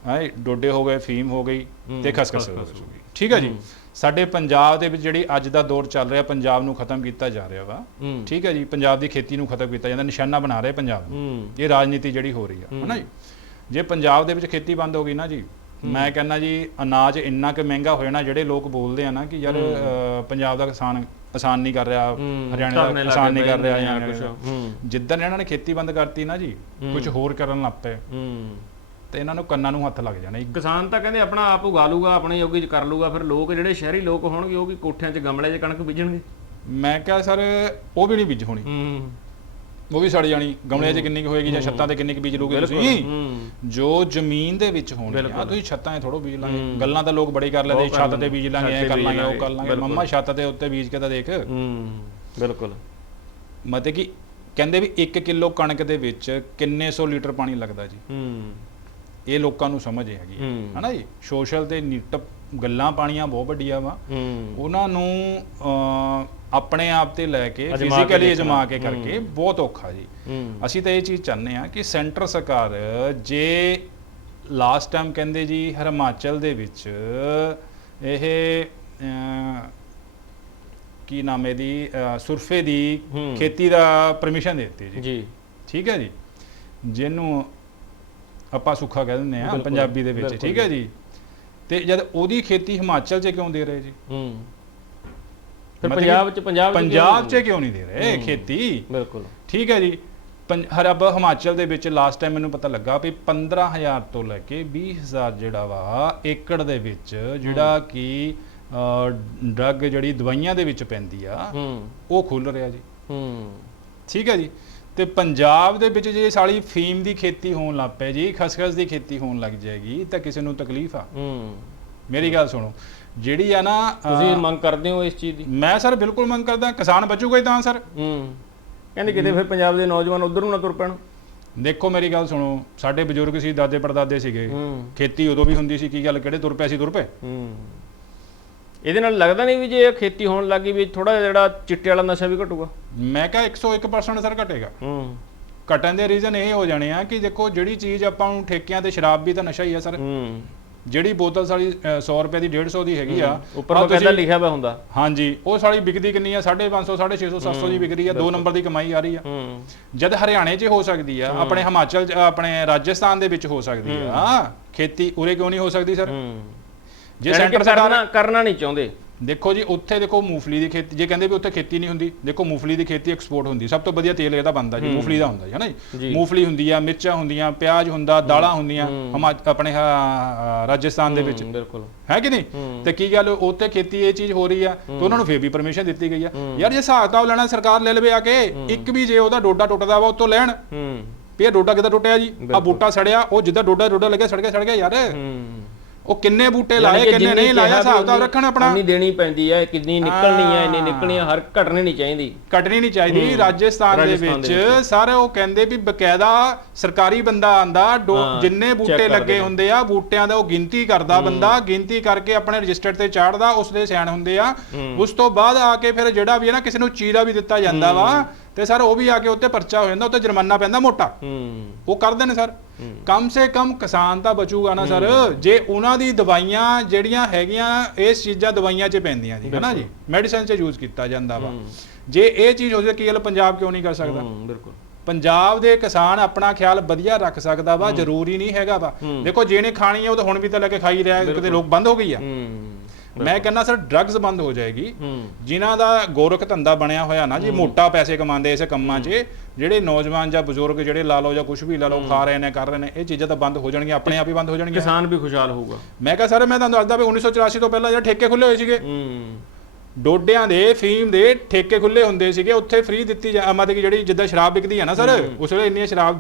ਹਾਂ ਡੋਡੇ ਹੋ ਗਏ ਫੀਮ ਹੋ ਗਈ ਤੇ ਖਸਖਸ ਹੋ ਗਈ ਠੀਕ ਹੈ ਜੀ ਸਾਡੇ ਪੰਜਾਬ ਦੇ ਵਿੱਚ ਜਿਹੜੀ ਅੱਜ ਦਾ ਦੌਰ ਚੱਲ ਰਿਹਾ ਪੰਜਾਬ ਨੂੰ ਖਤਮ ਕੀਤਾ ਜਾ ਰਿਹਾ ਵਾ ਠੀਕ ਹੈ ਜੀ ਪੰਜਾਬ ਦੀ ਖੇਤੀ ਨੂੰ ਖਤਮ ਕੀਤਾ ਜਾਂਦਾ ਨਿਸ਼ਾਨਾ ਬਣਾ ਰਿਹਾ ਪੰਜਾਬ ਇਹ ਰਾਜਨੀਤੀ ਜਿਹੜੀ ਹੋ ਰਹੀ ਆ ਹਨਾ ਜੀ ਜੇ ਪੰਜਾਬ ਦੇ ਵਿੱਚ ਖੇਤੀ ਬੰਦ ਹੋ ਗਈ ਨਾ ਜੀ ਮੈਂ ਕਹਿੰਦਾ ਜੀ ਅਨਾਜ ਇੰਨਾ ਕਿ ਮਹਿੰਗਾ ਹੋਇਆ ਨਾ ਜਿਹੜੇ ਲੋਕ ਬੋਲਦੇ ਆ ਨਾ ਕਿ ਯਾਰ ਪੰਜਾਬ ਦਾ ਕਿਸਾਨ ਆਸਾਨ ਨਹੀਂ ਕਰ ਰਿਹਾ ਹਰਿਆਣਾ ਦਾ ਆਸਾਨ ਨਹੀਂ ਕਰ ਰਿਹਾ ਜਾਂ ਕੁਝ ਜਿੱਦਣ ਇਹਨਾਂ ਨੇ ਖੇਤੀ ਬੰਦ ਕਰਤੀ ਨਾ ਜੀ ਕੁਝ ਹੋਰ ਕਰਨ ਲੱਗ ਪਏ ਤੇ ਇਹਨਾਂ ਨੂੰ ਕੰਨਾਂ ਨੂੰ ਹੱਥ ਲੱਗ ਜਾਣਾ ਕਿਸਾਨ ਤਾਂ ਕਹਿੰਦੇ ਆਪਣਾ ਆਪ ਉਗਾ ਲੂਗਾ ਆਪਣੇ ਯੋਗੀ ਕਰ ਲੂਗਾ ਫਿਰ ਲੋਕ ਜਿਹੜੇ ਸ਼ਹਿਰੀ ਲੋਕ ਹੋਣਗੇ ਉਹ ਵੀ ਕੋਠਿਆਂ 'ਚ ਗਮਲੇ 'ਚ ਕਣਕ ਬੀਜਣਗੇ ਮੈਂ ਕਿਹਾ ਸਰ ਉਹ ਵੀ ਨਹੀਂ ਬੀਜ ਹੋਣੀ ਉਹ ਵੀ ਸੜ ਜਾਣੀ ਗਮਲਿਆਂ 'ਚ ਕਿੰਨੀ ਕੁ ਹੋਏਗੀ ਜਾਂ ਛੱਤਾਂ ਤੇ ਕਿੰਨੇ ਕੁ ਬੀਜ ਲੂਗੇ ਤੁਸੀਂ ਜੋ ਜ਼ਮੀਨ ਦੇ ਵਿੱਚ ਹੋਣੀ ਆ ਤੁਸੀਂ ਛੱਤਾਂ 'ਤੇ ਥੋੜੋ ਬੀਜ ਲਾਂਗੇ ਗੱਲਾਂ ਤਾਂ ਲੋਕ ਬੜੇ ਕਰ ਲੈਂਦੇ ਛੱਤ ਤੇ ਬੀਜ ਲਾਂਗੇ ਐ ਕਰ ਲਾਂਗੇ ਉਹ ਕਰ ਲਾਂਗੇ ਮੰਮਾ ਛੱਤ ਤੇ ਉੱਤੇ ਬੀਜ ਕੇ ਤਾਂ ਦੇਖ ਬਿਲਕੁਲ ਮਤੇ ਕਿ ਕਹਿੰਦੇ ਵੀ 1 ਕਿਲੋ ਕਣਕ ਦੇ ਵਿੱਚ ਕਿੰਨੇ ਸੌ ਲੀਟਰ ਪਾਣੀ ਲੱਗਦਾ ਜੀ ਹੂੰ ਇਹ ਲੋਕਾਂ ਨੂੰ ਸਮਝ ਹੈਗੀ ਹਨਾ ਜੀ ਸੋਸ਼ਲ ਤੇ ਨਿੱਟ ਗੱਲਾਂ ਪਾਣੀਆਂ ਬਹੁਤ ਵੱਡੀਆਂ ਵਾ ਉਹਨਾਂ ਨੂੰ ਆਪਣੇ ਆਪ ਤੇ ਲੈ ਕੇ ਫਿਜ਼ੀਕਲੀ ਜਮਾ ਕੇ ਕਰਕੇ ਬਹੁਤ ਔਖਾ ਜੀ ਅਸੀਂ ਤਾਂ ਇਹ ਚੀਜ਼ ਚਾਹੁੰਦੇ ਆ ਕਿ ਸੈਂਟਰ ਸਰਕਾਰ ਜੇ ਲਾਸਟ ਟਾਈਮ ਕਹਿੰਦੇ ਜੀ ਹਰਮਾਚਲ ਦੇ ਵਿੱਚ ਇਹ ਕੀ ਨਾਮ ਹੈ ਦੀ ਸੁਰਫੇ ਦੀ ਖੇਤੀ ਦਾ ਪਰਮਿਸ਼ਨ ਦੇ ਦਿੱਤੀ ਜੀ ਜੀ ਠੀਕ ਹੈ ਜੀ ਜਿਹਨੂੰ ਆਪਾਂ ਸੁੱਖਾ ਕਹਿ ਦਿੰਦੇ ਆ ਪੰਜਾਬੀ ਦੇ ਵਿੱਚ ਠੀਕ ਹੈ ਜੀ ਤੇ ਜਦ ਉਹਦੀ ਖੇਤੀ ਹਿਮਾਚਲ 'ਚ ਕਿਉਂ ਦੇ ਰਹੇ ਜੀ ਹੂੰ ਫਿਰ ਪੰਜਾਬ 'ਚ- ਪੰਜਾਬ 'ਚ ਕਿਉਂ ਪੰਜਾਬ 'ਚ ਕਿਉਂ ਨਹੀਂ ਦੇ ਰਹੇ ਖੇਤੀ ਬਿਲਕੁਲ ਠੀਕ ਹੈ ਜੀ ਹਰ ਹਰਬ ਹਿਮਾਚਲ ਦੇ ਵਿੱਚ ਲਾਸਟ ਟਾਈਮ ਮੈਨੂੰ ਪਤਾ ਲੱਗਾ ਵੀ 15000 ਤੋਂ ਲੈ ਕੇ 20000 ਜਿਹੜਾ ਵਾ ਏਕੜ ਦੇ ਵਿੱਚ ਜਿਹੜਾ ਕਿ ਡਰਗ ਜਿਹੜੀ ਦਵਾਈਆਂ ਦੇ ਵਿੱਚ ਪੈਂਦੀ ਆ ਹੂੰ ਉਹ ਖੁੱਲ ਰਿਹਾ ਜੀ ਹੂੰ ਠੀਕ ਹੈ ਜੀ ਤੇ ਪੰਜਾਬ ਦੇ ਵਿੱਚ ਜੇ ਸਾਲੀ ਫੀਮ ਦੀ ਖੇਤੀ ਹੋਣ ਲੱਪੇ ਜੀ ਖਸਖਸ ਦੀ ਖੇਤੀ ਹੋਣ ਲੱਗ ਜਾਏਗੀ ਤਾਂ ਕਿਸੇ ਨੂੰ ਤਕਲੀਫ ਆ ਹੂੰ ਮੇਰੀ ਗੱਲ ਸੁਣੋ ਜਿਹੜੀ ਆ ਨਾ ਤੁਸੀਂ ਮੰਗ ਕਰਦੇ ਹੋ ਇਸ ਚੀਜ਼ ਦੀ ਮੈਂ ਸਰ ਬਿਲਕੁਲ ਮੰਗ ਕਰਦਾ ਕਿਸਾਨ ਬਚੂਗਾ ਹੀ ਤਾਂ ਸਰ ਹੂੰ ਕਹਿੰਦੇ ਕਿਤੇ ਫਿਰ ਪੰਜਾਬ ਦੇ ਨੌਜਵਾਨ ਉਧਰ ਨੂੰ ਨਾ ਤੁਰ ਪੈਣ ਦੇਖੋ ਮੇਰੀ ਗੱਲ ਸੁਣੋ ਸਾਡੇ ਬਜ਼ੁਰਗ ਸੀ ਦਾਦੇ ਪੜਦਾਦੇ ਸੀਗੇ ਖੇਤੀ ਉਦੋਂ ਵੀ ਹੁੰਦੀ ਸੀ ਕੀ ਗੱਲ ਕਿਹੜੇ ਤੁਰ ਪਿਆ ਸੀ ਤੁਰ ਪਏ ਹੂੰ ਇਹਦੇ ਨਾਲ ਲੱਗਦਾ ਨਹੀਂ ਵੀ ਜੇ ਖੇਤੀ ਹੋਣ ਲੱਗੀ ਵੀ ਥੋੜਾ ਜਿਹੜਾ ਚਿੱਟੇ ਵਾਲਾ ਨਸ਼ਾ ਵੀ ਘਟੂਗਾ ਮੈਂ ਕਹਾਂ 101% ਸਰ ਘਟੇਗਾ ਹੂੰ ਘਟਣ ਦੇ ਰੀਜ਼ਨ ਇਹ ਹੋ ਜਾਣੇ ਆ ਕਿ ਦੇਖੋ ਜਿਹੜੀ ਚੀਜ਼ ਆਪਾਂ ਨੂੰ ਠੇਕਿਆਂ ਤੇ ਸ਼ਰਾਬ ਵੀ ਤਾਂ ਨਸ਼ਾ ਹੀ ਆ ਸਰ ਹੂੰ ਜਿਹੜੀ ਬੋਤਲ ਸਾਲੀ 100 ਰੁਪਏ ਦੀ 150 ਦੀ ਹੈਗੀ ਆ ਉੱਪਰ ਕਹਿੰਦਾ ਲਿਖਿਆ ਹੋਇਆ ਹੁੰਦਾ ਹਾਂਜੀ ਉਹ ਸਾਲੀ ਵਿਕਦੀ ਕਿੰਨੀ ਆ 550 650 700 ਦੀ ਵਿਕ ਰਹੀ ਆ ਦੋ ਨੰਬਰ ਦੀ ਕਮਾਈ ਆ ਰਹੀ ਆ ਜਦ ਹਰਿਆਣੇ 'ਚ ਹੋ ਸਕਦੀ ਆ ਆਪਣੇ ਹਿਮਾਚਲ ਆਪਣੇ ਰਾਜਸਥਾਨ ਦੇ ਵਿੱਚ ਹੋ ਸਕਦੀ ਆ ਖੇਤੀ ਉਰੇ ਕਿਉਂ ਨਹੀਂ ਹੋ ਸਕਦੀ ਸਰ ਜੇ ਸੈਂਟਰ ਸਰਕਾਰ ਕਰਨਾ ਨਹੀਂ ਚਾਹੁੰਦੇ ਦੇਖੋ ਜੀ ਉੱਥੇ ਦੇਖੋ ਮੂਫਲੀ ਦੀ ਖੇਤੀ ਜੇ ਕਹਿੰਦੇ ਵੀ ਉੱਥੇ ਖੇਤੀ ਨਹੀਂ ਹੁੰਦੀ ਦੇਖੋ ਮੂਫਲੀ ਦੀ ਖੇਤੀ ਐਕਸਪੋਰਟ ਹੁੰਦੀ ਸਭ ਤੋਂ ਵਧੀਆ ਤੇਲ ਇਹਦਾ ਬਣਦਾ ਜੀ ਮੂਫਲੀ ਦਾ ਹੁੰਦਾ ਜੀ ਹਨਾ ਜੀ ਮੂਫਲੀ ਹੁੰਦੀ ਆ ਮਿਰਚਾਂ ਹੁੰਦੀਆਂ ਪਿਆਜ਼ ਹੁੰਦਾ ਦਾਲਾਂ ਹੁੰਦੀਆਂ ਆਪਣੇ ਰਾਜਸਥਾਨ ਦੇ ਵਿੱਚ ਬਿਲਕੁਲ ਹੈ ਕਿ ਨਹੀਂ ਤੇ ਕੀ ਗੱਲ ਉੱਥੇ ਖੇਤੀ ਇਹ ਚੀਜ਼ ਹੋ ਰਹੀ ਆ ਤੇ ਉਹਨਾਂ ਨੂੰ ਫੇਰ ਵੀ ਪਰਮਿਸ਼ਨ ਦਿੱਤੀ ਗਈ ਆ ਯਾਰ ਜੇ ਤਾਂ ਲੈਣਾ ਸਰਕਾਰ ਲੈ ਲਵੇ ਆ ਕੇ ਇੱਕ ਵੀ ਜੇ ਉਹਦਾ ਡੋਡਾ ਟੁੱਟਦਾ ਵਾ ਉੱਤੋਂ ਲੈਣ ਵੀ ਇਹ ਡੋਡਾ ਕਿਦਾ ਟੁੱਟਿਆ ਜੀ ਆ ਬੂਟਾ ਸੜਿਆ ਉਹ ਜਿੱਦਾਂ ਡੋਡਾ ਡੋਡਾ ਲੱਗਿਆ ਸੜ ਗਿਆ ਸੜ ਗਿਆ ਯਾਰ ਉਹ ਕਿੰਨੇ ਬੂਟੇ ਲਾਏ ਕਿੰਨੇ ਨਹੀਂ ਲਾਇਆ ਹਿਸਾਬ ਤਾਂ ਰੱਖਣਾ ਆਪਣਾ ਨਹੀਂ ਦੇਣੀ ਪੈਂਦੀ ਹੈ ਕਿੰਨੀ ਨਿਕਲਣੀ ਹੈ ਇੰਨੀ ਨਿਕਲਣੀ ਹਰ ਘਟਣੀ ਨਹੀਂ ਚਾਹੀਦੀ ਘਟਣੀ ਨਹੀਂ ਚਾਹੀਦੀ ਰਾਜਸਥਾਨ ਦੇ ਵਿੱਚ ਸਾਰੇ ਉਹ ਕਹਿੰਦੇ ਵੀ ਬਕਾਇਦਾ ਸਰਕਾਰੀ ਬੰਦਾ ਆਂਦਾ ਜਿੰਨੇ ਬੂਟੇ ਲੱਗੇ ਹੁੰਦੇ ਆ ਬੂਟਿਆਂ ਦਾ ਉਹ ਗਿਣਤੀ ਕਰਦਾ ਬੰਦਾ ਗਿਣਤੀ ਕਰਕੇ ਆਪਣੇ ਰਜਿਸਟਰ ਤੇ ਚਾੜਦਾ ਉਸਦੇ ਸਿਆਣ ਹੁੰਦੇ ਆ ਉਸ ਤੋਂ ਬਾਅਦ ਆ ਕੇ ਫਿਰ ਜਿਹੜਾ ਵੀ ਹੈ ਨਾ ਕਿਸੇ ਨੂੰ ਚੀਰਾ ਵੀ ਦਿੱਤਾ ਜਾਂਦਾ ਵਾ ਤੇ ਸਰ ਉਹ ਵੀ ਆ ਕੇ ਉੱਤੇ ਪਰਚਾ ਹੋ ਜਾਂਦਾ ਉੱਤੇ ਜੁਰਮਾਨਾ ਪੈਂਦਾ ਮੋਟਾ ਉਹ ਕਰਦੇ ਨੇ ਸਰ ਕਮ ਸੇ ਕਮ ਕਿਸਾਨ ਤਾਂ ਬਚੂਗਾ ਨਾ ਸਰ ਜੇ ਉਹਨਾਂ ਦੀ ਦਵਾਈਆਂ ਜਿਹੜੀਆਂ ਹੈਗੀਆਂ ਇਸ ਚੀਜ਼ਾਂ ਦਵਾਈਆਂ 'ਚ ਪੈਂਦੀਆਂ ਜੀ ਹਨਾ ਜੀ ਮੈਡੀਸਨ 'ਚ ਯੂਜ਼ ਕੀਤਾ ਜਾਂਦਾ ਵਾ ਜੇ ਇਹ ਚੀਜ਼ ਹੋ ਜੇ ਕਿ ਇਹ ਪੰਜਾਬ ਕਿਉਂ ਨਹੀਂ ਕਰ ਸਕਦਾ ਬਿਲਕੁਲ ਪੰਜਾਬ ਦੇ ਕਿਸਾਨ ਆਪਣਾ ਖਿਆਲ ਵਧੀਆ ਰੱਖ ਸਕਦਾ ਵਾ ਜ਼ਰੂਰੀ ਨਹੀਂ ਹੈਗਾ ਵਾ ਦੇਖੋ ਜਿਹਨੇ ਖਾਣੀ ਹੈ ਉਹ ਤਾਂ ਹੁਣ ਵੀ ਤਾਂ ਲੈ ਕੇ ਖਾਈ ਰਿਹਾ ਕਿਤੇ ਲੋਕ ਬੰਦ ਹੋ ਗਈ ਆ ਮੈਂ ਕਹਿੰਦਾ ਸਰ ਡਰੱਗਸ ਬੰਦ ਹੋ ਜਾਏਗੀ ਜਿਨ੍ਹਾਂ ਦਾ ਗੋਰਖ ਧੰਦਾ ਬਣਿਆ ਹੋਇਆ ਨਾ ਜੀ ਮੋਟਾ ਪੈਸੇ ਕਮਾਉਂਦੇ ਇਸ ਕੰਮਾਂ 'ਚ ਜਿਹੜੇ ਨੌਜਵਾਨ ਜਾਂ ਬਜ਼ੁਰਗ ਜਿਹੜੇ ਲਾ ਲਓ ਜਾਂ ਕੁਝ ਵੀ ਲਾ ਲਓ ਖਾ ਰਹੇ ਨੇ ਕਰ ਰਹੇ ਨੇ ਇਹ ਚੀਜ਼ਾਂ ਤਾਂ ਬੰਦ ਹੋ ਜਾਣਗੀਆਂ ਆਪਣੇ ਆਪ ਹੀ ਬੰਦ ਹੋ ਜਾਣਗੀਆਂ ਕਿਸਾਨ ਵੀ ਖੁਸ਼ਹਾਲ ਹੋਊਗਾ ਮੈਂ ਕਹਾਂ ਸਰ ਮੈਂ ਤੁਹਾਨੂੰ ਦੱਸਦਾ ਵੀ 1984 ਤੋਂ ਪਹਿਲਾਂ ਜਿਹੜੇ ਠੇਕੇ ਖੁੱਲੇ ਹੋਏ ਸੀਗੇ ਡੋਡਿਆਂ ਦੇ ਫੀਮ ਦੇ ਠੇਕੇ ਖੁੱਲੇ ਹੁੰਦੇ ਸੀਗੇ ਉੱਥੇ ਫ੍ਰੀ ਦਿੱਤੀ ਜਾਂ ਮਤਲਬ ਕਿ ਜਿਹੜੀ ਜਿੱਦਾਂ ਸ਼ਰਾਬ ਵਿਕਦੀ ਹੈ ਨਾ ਸਰ ਉਸ ਵੇਲੇ ਇੰਨੀਆਂ ਸ਼ਰਾਬ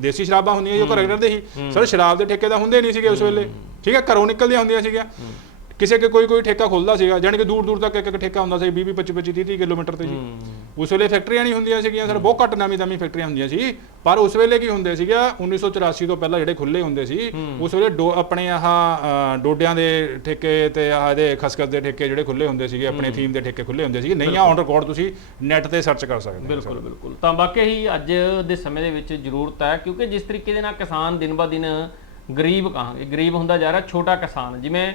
ਦੇਸੀ ਸ਼ਰਾਬਾਂ ਹੁੰਦੀਆਂ ਜੋ ਘਰ ਰਹਿੰਦੇ ਸੀ ਸਰ ਸ਼ਰਾਬ ਦੇ ਠੇਕੇ ਤਾਂ ਹੁੰਦੇ ਨਹੀਂ ਸੀਗੇ ਉਸ ਵੇਲੇ ਠੀਕ ਹੈ ਘਰੋਂ ਨਿਕਲਦੀਆਂ ਹੁੰਦੀਆਂ ਸੀਗੀਆਂ ਕਿਸੇ ਕੇ ਕੋਈ ਕੋਈ ਠੇਕਾ ਖੁੱਲਦਾ ਸੀਗਾ ਜਾਨਕਿ ਕਿ ਦੂਰ ਦੂਰ ਤੱਕ ਇੱਕ ਇੱਕ ਠੇਕਾ ਹੁੰਦਾ ਸੀ 20 25 30 30 ਕਿਲੋਮੀਟਰ ਤੇ ਜੀ ਉਸ ਵੇਲੇ ਫੈਕਟਰੀਆਂ ਨਹੀਂ ਹੁੰਦੀਆਂ ਸੀਗੀਆਂ ਸਰ ਬਹੁਤ ਘੱਟ ਨਾਮੀ ਦਾਮੀ ਫੈਕਟਰੀਆਂ ਹੁੰਦੀਆਂ ਸੀ ਪਰ ਉਸ ਵੇਲੇ ਕੀ ਹੁੰਦੇ ਸੀਗਾ 1984 ਤੋਂ ਪਹਿਲਾਂ ਜਿਹੜੇ ਖੁੱਲੇ ਹੁੰਦੇ ਸੀ ਉਸ ਵੇਲੇ ਆਪਣੇ ਆਹ ਡੋਡਿਆਂ ਦੇ ਠੇਕੇ ਤੇ ਆਹ ਦੇ ਖਸਖਸ ਦੇ ਠੇਕੇ ਜਿਹੜੇ ਖੁੱਲੇ ਹੁੰਦੇ ਸੀਗੇ ਆਪਣੇ ਥੀਮ ਦੇ ਠੇਕੇ ਖੁੱਲੇ ਹੁੰਦੇ ਸੀਗੇ ਨਹੀਂ ਆ ਔਨ ਰਿਕਾਰਡ ਤੁਸੀਂ ਨੈਟ ਤੇ ਸਰਚ ਕਰ ਸਕਦੇ ਹੋ ਬਿਲਕੁਲ ਬਿਲਕੁਲ ਤਾਂ ਵਾਕਈ ਹੀ ਅੱਜ ਦੇ ਸਮੇਂ ਦੇ ਵਿੱਚ ਜ਼ਰੂਰਤ ਹੈ ਕਿਉਂਕਿ ਜਿਸ ਤਰੀਕੇ ਦੇ ਨਾਲ ਕਿਸਾਨ ਦਿਨ ਬਾ ਦਿਨ ਗਰੀਬ ਕਹਾਂਗੇ ਗਰੀਬ ਹੁੰਦਾ ਜਾ ਰਿਹਾ ਛੋਟਾ ਕਿਸਾਨ ਜਿਵੇਂ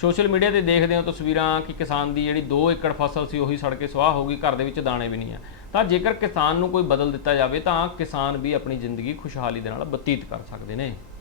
ਸੋਸ਼ਲ ਮੀਡੀਆ ਤੇ ਦੇਖਦੇ ਹਾਂ ਤਸਵੀਰਾਂ ਕਿ ਕਿਸਾਨ ਦੀ ਜਿਹੜੀ 2 ਏਕੜ ਫਸਲ ਸੀ ਉਹੀ ਸੜ ਕੇ ਸਵਾਹ ਹੋ ਗਈ ਘਰ ਦੇ ਵਿੱਚ ਦਾਣੇ ਵੀ ਨਹੀਂ ਆ ਤਾਂ ਜੇਕਰ ਕਿਸਾਨ ਨੂੰ ਕੋਈ ਬਦਲ ਦਿੱਤਾ ਜਾਵੇ ਤਾਂ ਕਿਸਾਨ ਵੀ ਆਪਣੀ ਜ਼ਿੰਦਗੀ ਖੁਸ਼ਹਾਲੀ ਦੇ ਨਾਲ ਬਤੀਤ ਕਰ ਸਕਦੇ ਨੇ